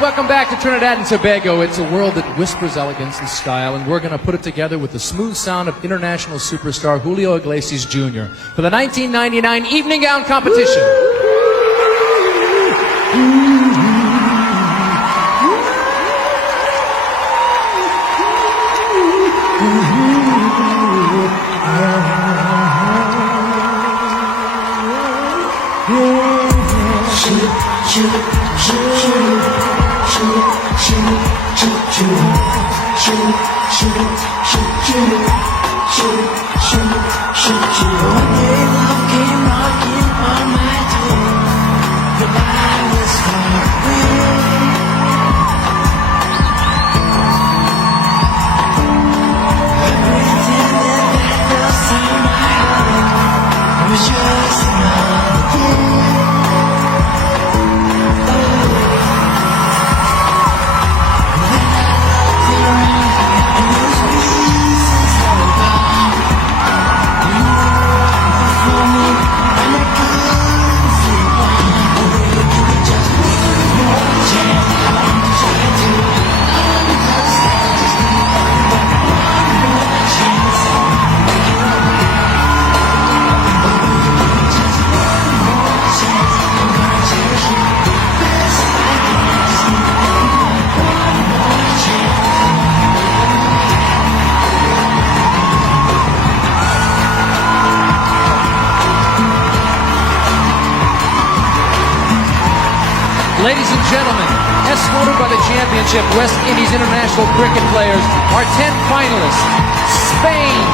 Welcome back to Trinidad and Tobago. It's a world that whispers elegance and style, and we're going to put it together with the smooth sound of international superstar Julio Iglesias Jr. for the 1999 evening gown competition. Ladies and gentlemen, escorted by the championship West Indies international cricket players, our 10 finalists, Spain.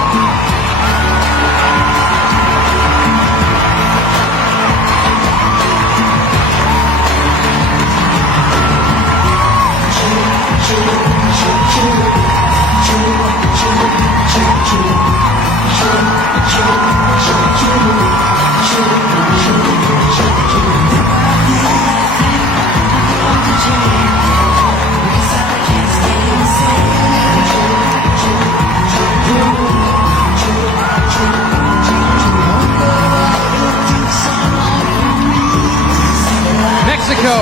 Mexico.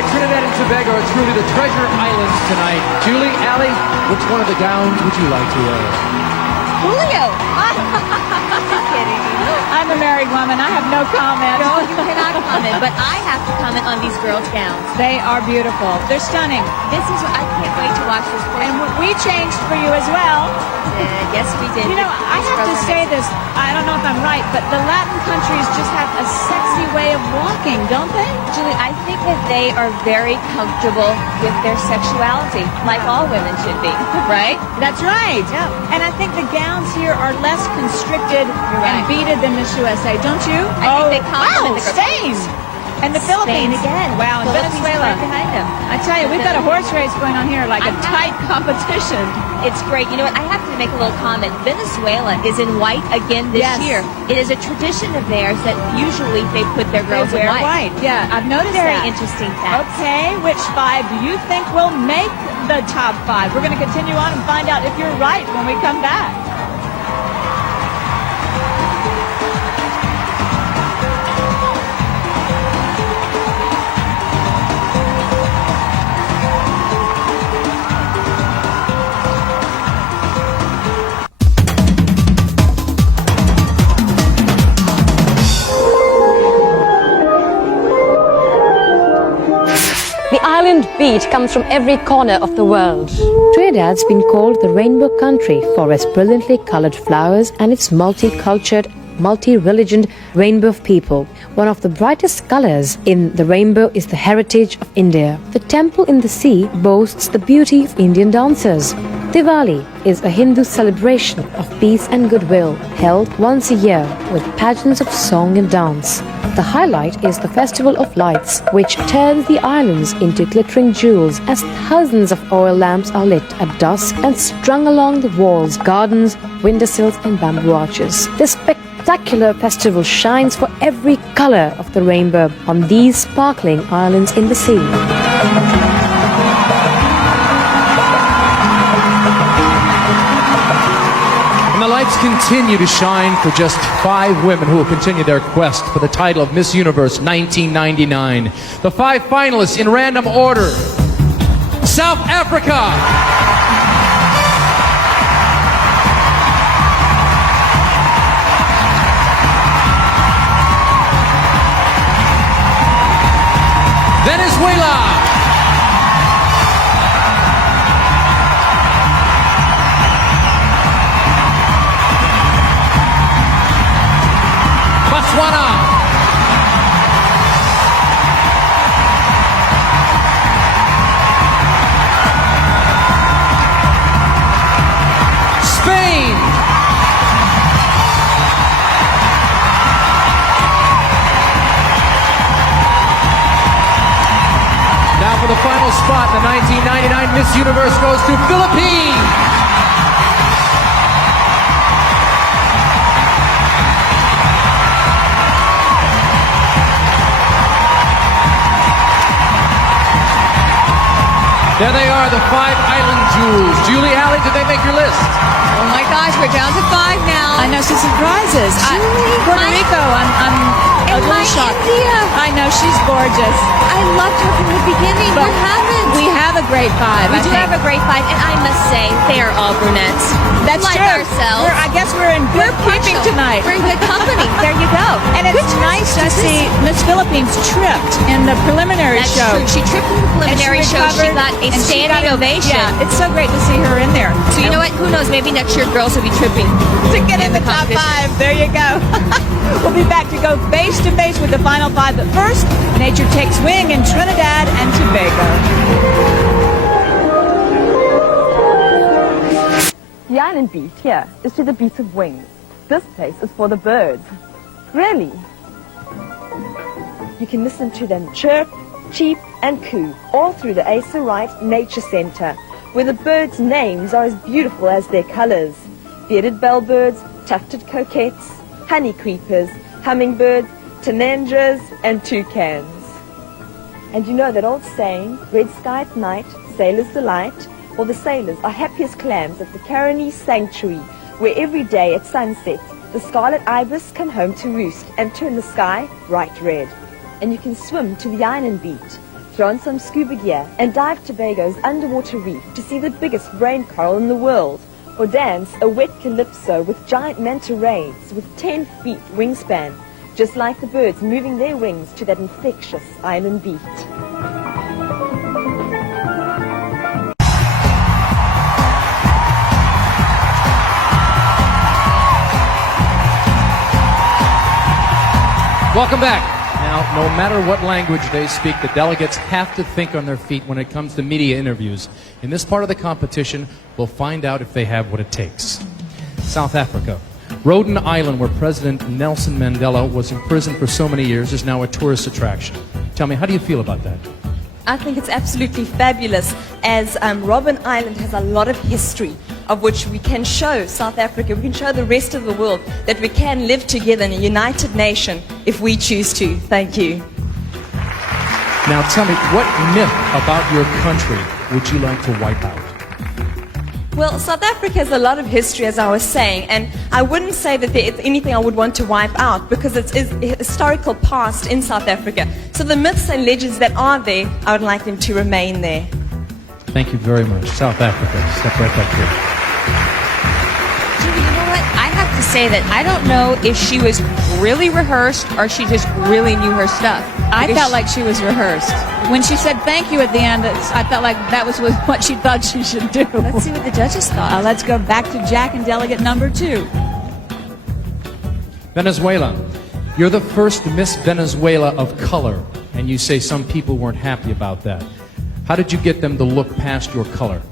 Trinidad and Tobago are truly the treasure islands tonight. Julie, Allie, which one of the gowns would you like to wear? Julio. Just kidding. I'm a married woman. I have no comment. No, you cannot comment, but I have to comment on these girls' gowns. They are beautiful. They're stunning. This is, I can't wait to watch this. And we changed for you as well. Yes, we did. You know, I have to say this. I don't know if I'm right, but the Latin countries just have a sexy way of walking, don't they? Julie, I think that they are very comfortable with their sexuality, like all women should be, right? That's right. Yeah. And I think the gowns here are less constricted and beaded than Miss USA, don't you? I think they complement the girls. Spain! And the Philippines. Spain again. Wow, and Venezuela. Right behind them. I tell you, we've got a horse race going on here, like a tight competition. It's great. You know what? I have to make a little comment. Venezuela is in white again this year. It is a tradition of theirs that usually they put their girls in white. Yeah, I've noticed Very that. interesting fact. Okay, which 5 do you think will make the top 5? We're going to continue on and find out if you're right when we come back. The island beat comes from every corner of the world. Trinidad's been called the rainbow country for its brilliantly colored flowers and its multicultural, multi-religioned rainbow of people. One of the brightest colors in the rainbow is the heritage of India. The temple in the sea boasts the beauty of Indian dancers. Diwali is a Hindu celebration of peace and goodwill, held once a year with pageants of song and dance. The highlight is the Festival of Lights, which turns the islands into glittering jewels as thousands of oil lamps are lit at dusk and strung along the walls, gardens, windowsills and bamboo arches. This spectacular festival shines for every color of the rainbow on these sparkling islands in the sea. And the lights continue to shine for just 5 women who will continue their quest for the title of Miss Universe 1999. The 5 finalists in random order. South Africa. Venezuela. Botswana. Spain. Now for the final spot, the 1999 Miss Universe goes to Philippines. There they are, the 5 island jewels. Julie, Allie, did they make your list? Oh my gosh, we're down to 5 now. I know some surprises. Puerto Rico, I'm a little shocked. India. I know, she's gorgeous. I loved her from the beginning. But what happened? We have a great 5. We do have a great 5, and I must say, they are all brunettes. That's like true. ourselves. I guess we're in good keeping tonight. We're in good company. There you go. And it's nice to see Miss Philippines tripped in the preliminary That's show. true. She tripped in the preliminary show. She got a standing ovation. Yeah, it's so great to see her in there. So you know what? Who knows? Maybe next year girls will be tripping to get in the top 5. There you go. We'll be back to go face to face with the final 5. But first, nature takes wing in Trinidad and Tobago. The island beat here is to the beat of wings. This place is for the birds. Really? You can listen to them chirp, cheep and coo all through the Asa Wright Nature Center, where the birds' names are as beautiful as their colors. Bearded bellbirds, tufted coquettes, honey creepers, hummingbirds, tanandras and toucans. And you know that old saying, red sky at night, sailor's delight? Well, the sailors are happy as clams at the Caranese Sanctuary, where every day at sunset, the scarlet ibis come home to roost and turn the sky bright red. And you can swim to the island beat, throw on some scuba gear, and dive Tobago's underwater reef to see the biggest brain coral in the world, or dance a wet calypso with giant manta rays with 10 feet wingspan, just like the birds moving their wings to that infectious island beat. Welcome back. Now, no matter what language they speak, the delegates have to think on their feet when it comes to media interviews. In this part of the competition, we'll find out if they have what it takes. South Africa. Rhoden Island, where President Nelson Mandela was imprisoned for so many years, is now a tourist attraction. Tell me, how do you feel about that? I think it's absolutely fabulous, as Robben Island has a lot of history of which we can show South Africa, we can show the rest of the world that we can live together in a united nation if we choose to. Thank you. Now tell me, what myth about your country would you like to wipe out? Well, South Africa has a lot of history, as I was saying, and I wouldn't say that there is anything I would want to wipe out because it's a historical past in South Africa. So the myths and legends that are there, I would like them to remain there. Thank you very much. South Africa, step right back here. Julie, you know what? I have to say that I don't know if she was really rehearsed or she just really knew her stuff. I felt like she was rehearsed. When she said thank you at the end, I felt like that was what she thought she should do. Let's see what the judges thought. Let's go back to Jack and delegate number 2. Venezuela. You're the first Miss Venezuela of color, and you say some people weren't happy about that. How did you get them to look past your color?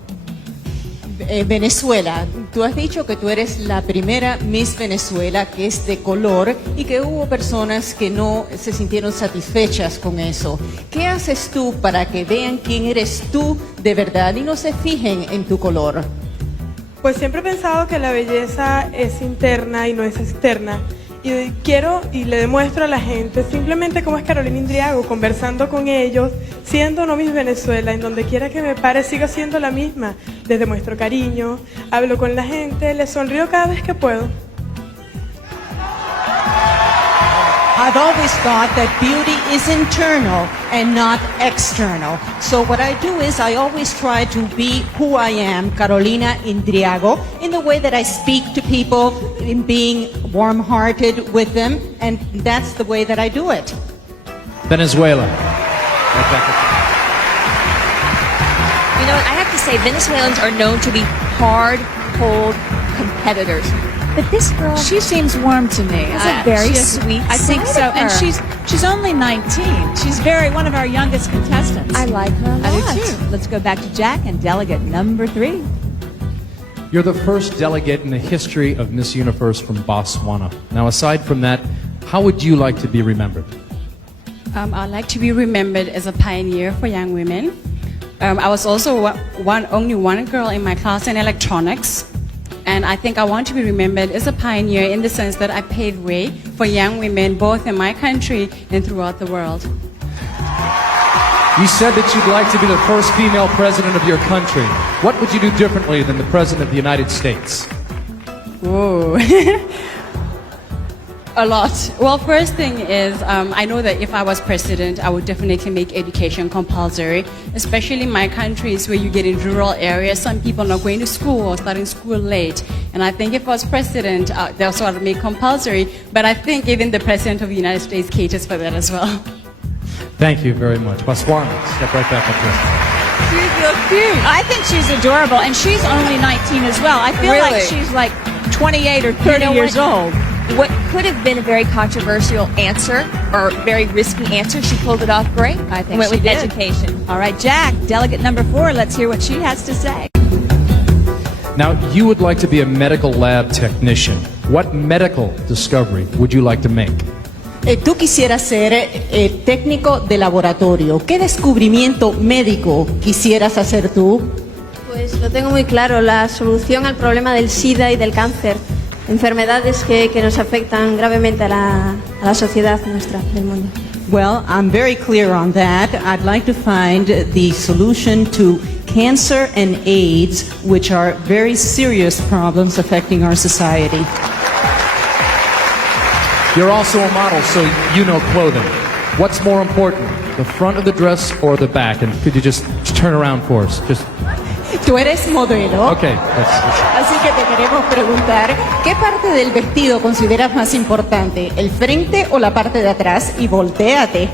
Venezuela, tú has dicho que tú eres la primera Miss Venezuela que es de color y que hubo personas que no se sintieron satisfechas con eso. ¿Qué haces tú para que vean quién eres tú de verdad y no se fijen en tu color? Pues siempre he pensado que la belleza es interna y no es externa. Y quiero y le demuestro a la gente simplemente cómo es Carolina Indriago, conversando con ellos, siendo no Miss Venezuela, en donde quiera que me pare sigo siendo la misma. Les demuestro cariño, hablo con la gente, les sonrío cada vez que puedo. I've always thought that beauty is internal and not external. So what I do is I always try to be who I am, Carolina Indriago, in the way that I speak to people, in being warm-hearted with them, and that's the way that I do it. Venezuela. You know what? I have to say, Venezuelans are known to be hard, cold competitors. But this girl, she seems warm to me. Has a very sweet I think so. side of And her. she's only 19. She's one of our youngest contestants. I like her a lot. I do too. Let's go back to Jack and delegate number 3. You're the first delegate in the history of Miss Universe from Botswana. Now, aside from that, how would you like to be remembered? I'd like to be remembered as a pioneer for young women. I was also only one girl in my class in electronics. And I think I want to be remembered as a pioneer in the sense that I paved way for young women both in my country and throughout the world. You said that you'd like to be the first female president of your country. What would you do differently than the president of the United States? Whoa. A lot. Well, first thing is, I know that if I was president, I would definitely make education compulsory, especially in my countries where you get in rural areas. Some people are not going to school or starting school late. And I think if I was president, they'll sort of make compulsory. But I think even the president of the United States caters for that as well. Thank you very much. Botswana, step right back up here. She's so cute. I think she's adorable, and she's only 19 as well. I feel like she's like 28 or 30 years old. What could have been a very controversial answer or very risky answer, she pulled it off great. I think went she with did. education. All right, Jack, delegate number 4. Let's hear what she has to say. Now, you would like to be a medical lab technician. What medical discovery would you like to make? Tú quisieras ser técnico de laboratorio. ¿Qué descubrimiento médico quisieras hacer tú? Pues lo tengo muy claro, la solución al problema del SIDA y del cáncer. Enfermedades que nos afectan gravemente a la sociedad nuestra, del mundo. Well, I'm very clear on that. I'd like to find the solution to cancer and AIDS, which are very serious problems affecting our society. You're also a model, so you know clothing. What's more important, the front of the dress or the back? And could you just turn around for us? Just. Tú eres modelo. Okay. Así que te queremos preguntar, ¿qué parte del vestido consideras más importante? ¿El frente o la parte de atrás? Y voltéate.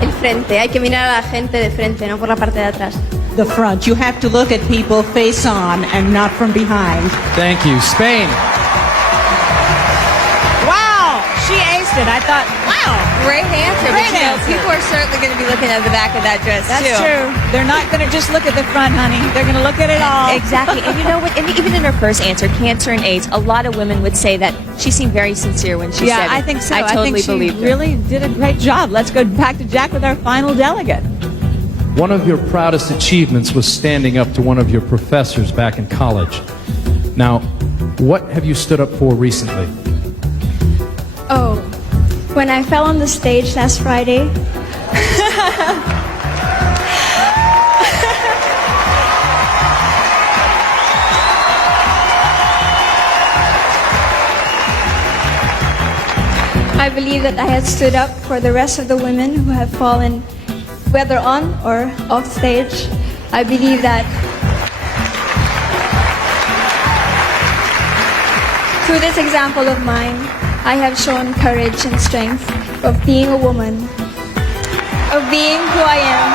El frente, hay que mirar a la gente de frente, no por la parte de atrás. The front. You have to look at people face on and not from behind. Thank you. Spain. Wow, she aced it. I thought, wow. Great answer. Great but, answer. People are certainly going to be looking at the back of that dress, That's too. true. They're not going to just look at the front, honey. They're going to look at it all. Exactly. And you know what? And even in her first answer, cancer and AIDS, a lot of women would say that she seemed very sincere when she said it. Yeah, I think so. I totally think believe she really did a great job. Let's go back to Jack with our final delegate. One of your proudest achievements was standing up to one of your professors back in college. Now, what have you stood up for recently? Oh, when I fell on the stage last Friday. I believe that I had stood up for the rest of the women who have fallen, whether on or off stage. I believe that through this example of mine, I have shown courage and strength of being a woman, of being who I am.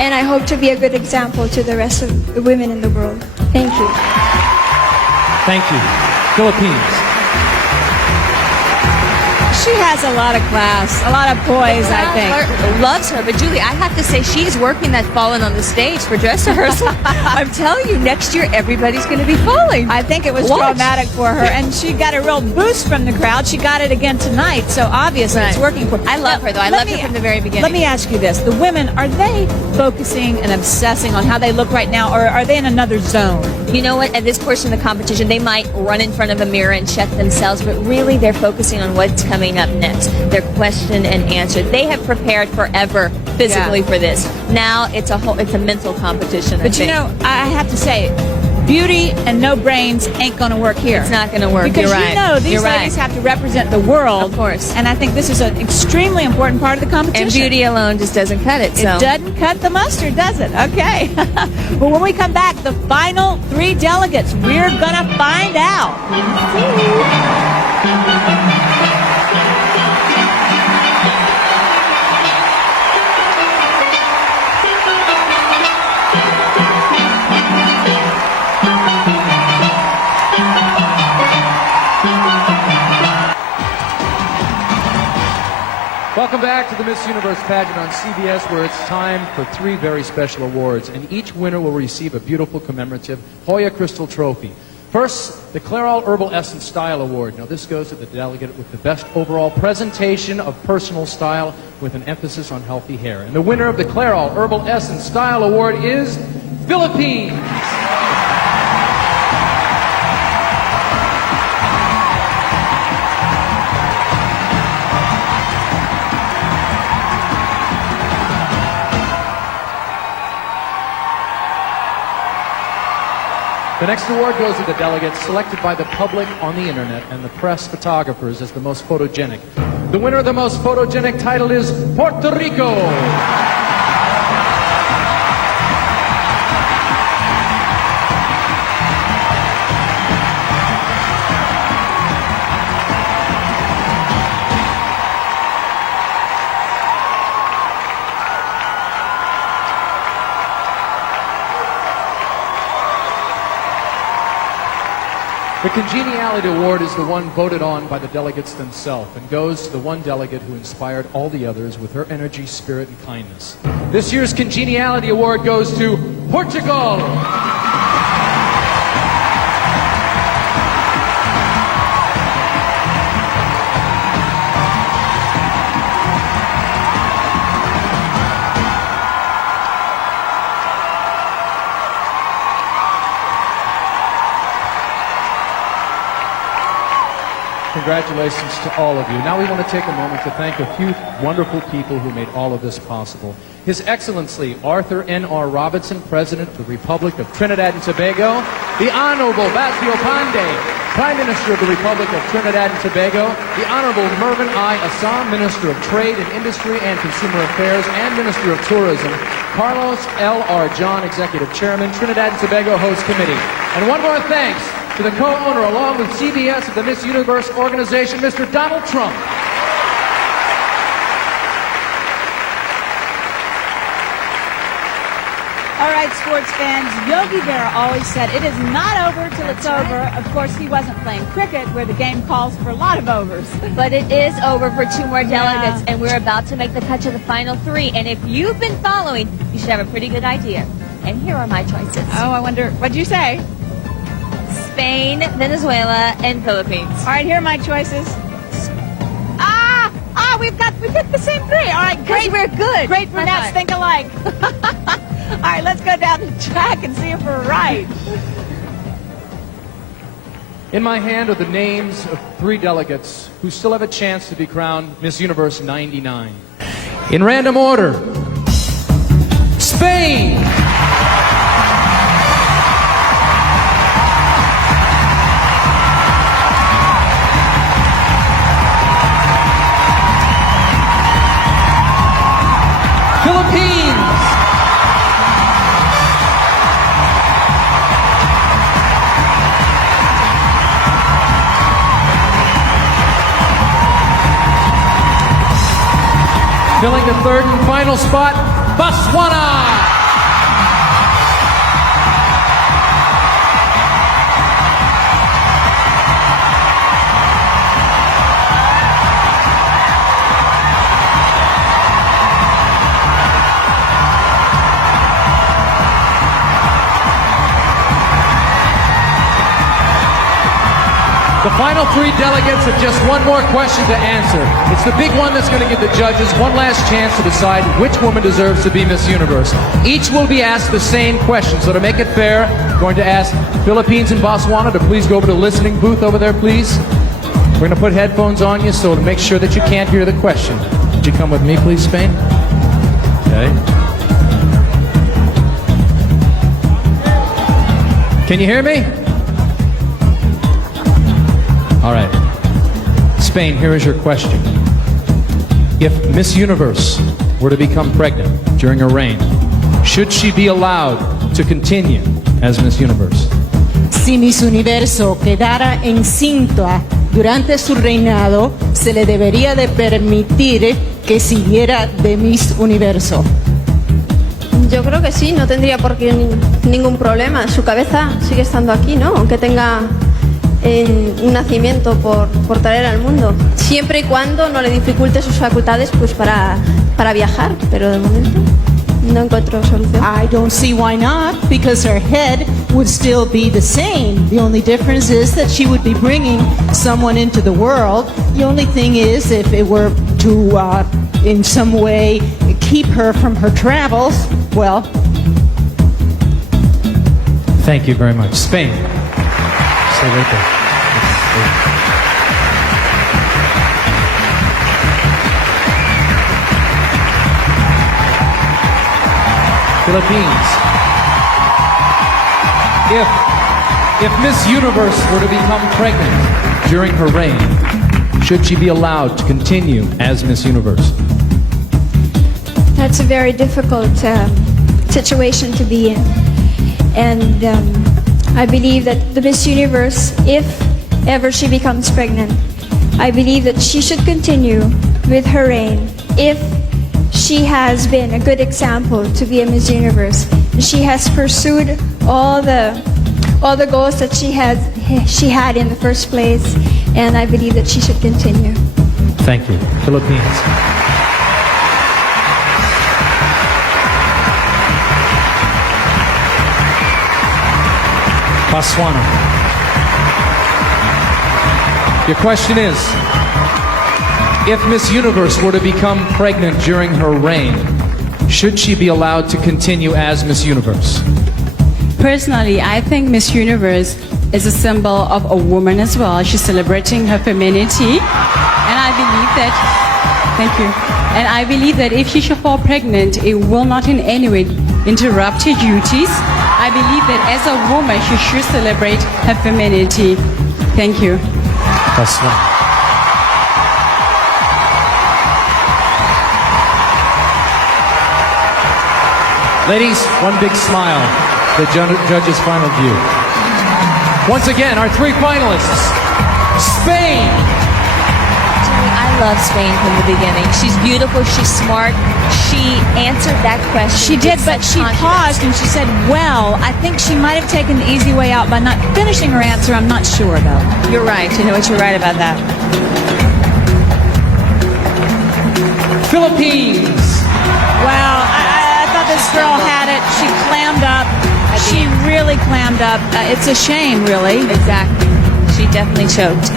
And I hope to be a good example to the rest of the women in the world. Thank you. Thank you. Philippines. She has a lot of class, a lot of poise, I think. Loves her, but Julie, I have to say she's working that falling on the stage for dress rehearsal. I'm telling you, next year everybody's going to be falling. I think it was Watch. traumatic for her, and she got a real boost from the crowd. She got it again tonight, so obviously it's working for her. I love her, though. I loved her from the very beginning. Let me ask you this. The women, are they focusing and obsessing on how they look right now, or are they in another zone? You know what? At this portion of the competition, they might run in front of a mirror and check themselves, but really they're focusing on what's coming up next. Their question and answer. They have prepared forever physically for this. Now it's a mental competition. But you know, I have to say, beauty and no brains ain't going to work here. It's not going to work. Because You're right. you know these You're ladies right. have to represent the world. Of course. And I think this is an extremely important part of the competition. And beauty alone just doesn't cut it. So. It doesn't cut the mustard, does it? Okay. Well, when we come back, the final 3 delegates, we're going to find out. Welcome back to the Miss Universe pageant on CBS, where it's time for 3 very special awards, and each winner will receive a beautiful commemorative Hoya Crystal Trophy. First, the Clairol Herbal Essence Style Award. Now, this goes to the delegate with the best overall presentation of personal style with an emphasis on healthy hair. And the winner of the Clairol Herbal Essence Style Award is Philippines. The next award goes to the delegates selected by the public on the internet and the press photographers as the most photogenic. The winner of the most photogenic title is Puerto Rico. The Congeniality Award is the one voted on by the delegates themselves and goes to the one delegate who inspired all the others with her energy, spirit, and kindness. This year's Congeniality Award goes to Portugal. Congratulations to all of you. Now we want to take a moment to thank a few wonderful people who made all of this possible. His Excellency Arthur N.R. Robinson, President of the Republic of Trinidad and Tobago. The Honorable Basio Pandey, Prime Minister of the Republic of Trinidad and Tobago. The Honorable Mervyn I. Assam, Minister of Trade and Industry and Consumer Affairs and Minister of Tourism. Carlos L.R. John, Executive Chairman, Trinidad and Tobago Host Committee. And one more thanks to the co-owner, along with CBS, of the Miss Universe organization, Mr. Donald Trump. All right, sports fans, Yogi Berra always said it is not over till it's over. Of course, he wasn't playing cricket, where the game calls for a lot of overs. But it is over for two more delegates, and we're about to make the cut to the final three. And if you've been following, you should have a pretty good idea. And here are my choices. Oh, I wonder, what'd you say? Spain, Venezuela, and Philippines. All right, here are my choices. We picked the same three. All right, great. We're good. Great brunettes think alike. All right, let's go down the track and see if we're right. In my hand are the names of three delegates who still have a chance to be crowned Miss Universe 99. In random order, Spain. Philippines. Filling the third and final spot, Botswana. The final three delegates have just one more question to answer. It's the big one that's going to give the judges one last chance to decide which woman deserves to be Miss Universe. Each will be asked the same question. So to make it fair, I'm going to ask Philippines and Botswana to please go over to the listening booth over there, please. We're going to put headphones on you so to make sure that you can't hear the question. Would you come with me, please, Spain? Okay. Can you hear me? All right. Spain, here is your question. If Miss Universe were to become pregnant during her reign, should she be allowed to continue as Miss Universe? Si Miss Universo quedara encinta durante su reinado, se le debería de permitir que siguiera de Miss Universo. Yo creo que sí, no tendría por qué ningún problema. Su cabeza sigue estando aquí, ¿no? Aunque tenga un nacimiento por traer al mundo, siempre y cuando no le dificulte sus facultades pues para viajar, pero de momento no encuentro solución. I don't see why not, because her head would still be the same. The only difference is that she would be bringing someone into the world. The only thing is, if it were to in some way keep her from her travels, well. Thank you very much. Spain. Stay right there. Philippines. If If Miss Universe were to become pregnant during her reign, should she be allowed to continue as Miss Universe? That's a very difficult situation to be in. And I believe that the Miss Universe, if ever she becomes pregnant, I believe that she should continue with her reign if she has been a good example to be a Miss Universe. She has pursued all the goals that she had in the first place, and I believe that she should continue. Thank you. Philippines. Botswana. Your question is, if Miss Universe were to become pregnant during her reign, should she be allowed to continue as Miss Universe? Personally, I think Miss Universe is a symbol of a woman as well. She's celebrating her femininity. And I believe that, thank you. And I believe that if she should fall pregnant, it will not in any way interrupt her duties. I believe that as a woman, she should celebrate her femininity. Thank you. That's right. Ladies, one big smile. The judge's final view. Once again, our three finalists. Spain. I love Spain from the beginning. She's beautiful. She's smart. She answered that question. She did, but she paused and she said, well, I think she might have taken the easy way out by not finishing her answer. I'm not sure, though. You're right. You know what? You're right about that. Philippines. Wow, I thought this girl had it. She clammed up. She really clammed up. It's a shame, really. Exactly. She definitely choked.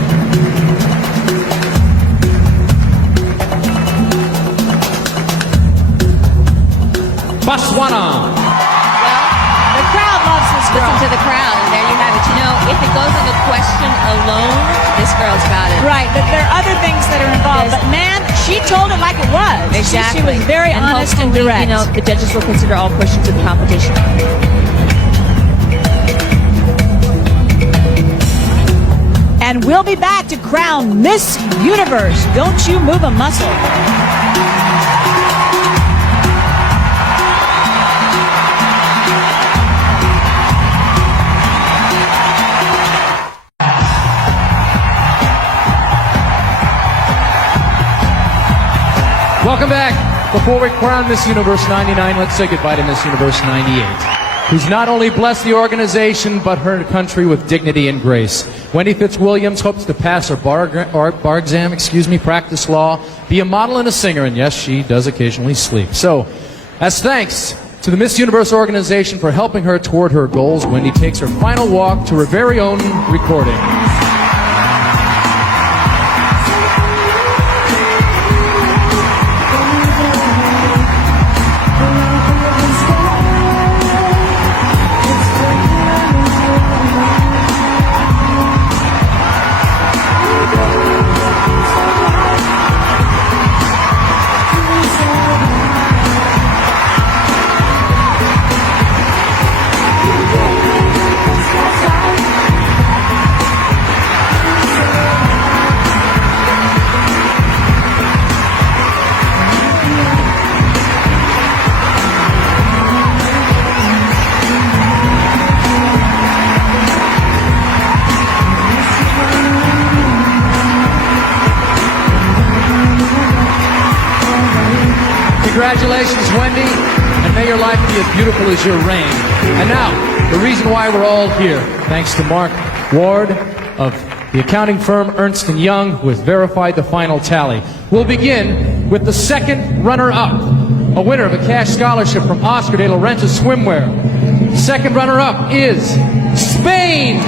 Botswana. Well, the crowd loves this girl. Listen to the crowd, and there you have it. You know, if it goes on the question alone, this girl's got it. Right, but there are other things that are involved. But man, she told it like it was. Exactly. She was very honest and direct. You know, the judges will consider all questions of the competition. And we'll be back to crown Miss Universe. Don't you move a muscle. Welcome back. Before we crown Miss Universe 99, let's say goodbye to Miss Universe 98, who's not only blessed the organization, but her country with dignity and grace. Wendy Fitzwilliam hopes to pass her bar exam, practice law, be a model and a singer, and yes, she does occasionally sleep. So, as thanks to the Miss Universe organization for helping her toward her goals, Wendy takes her final walk to her very own recording. Congratulations, Wendy, and may your life be as beautiful as your reign. And now, the reason why we're all here, thanks to Mark Ward of the accounting firm Ernst & Young, who has verified the final tally. We'll begin with the second runner-up, a winner of a cash scholarship from Oscar de la Renta Swimwear. The second runner-up is Spain.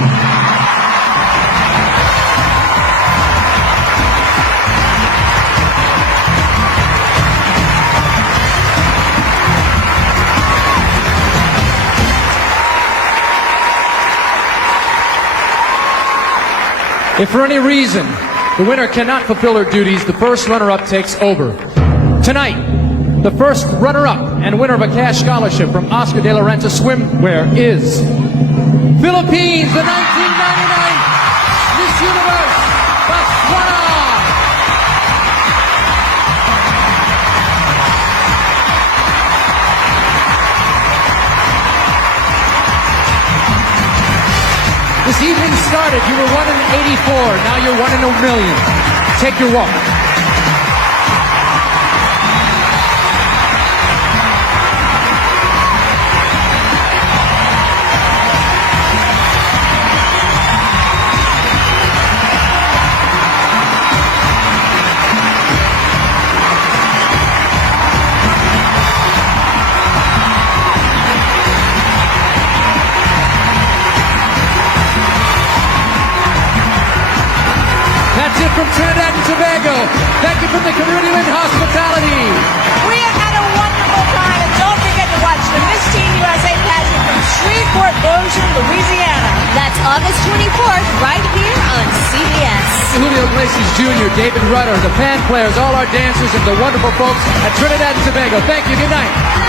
If for any reason the winner cannot fulfill her duties, the first runner-up takes over. Tonight, the first runner-up and winner of a cash scholarship from Oscar de la Renta Swimwear is Philippines, the 1999 Miss Universe, Botswana. This evening started, you were 1 in 84, now you're 1 in a million. Take your walk. That's it from Trinidad and Tobago. Thank you from the community and hospitality. We have had a wonderful time, and don't forget to watch the Miss Teen USA pageant from Shreveport, Bossier, Louisiana. That's August 24th, right here on CBS. Julio Iglesias Jr., David Rudder, the band players, all our dancers, and the wonderful folks at Trinidad and Tobago. Thank you. Good night.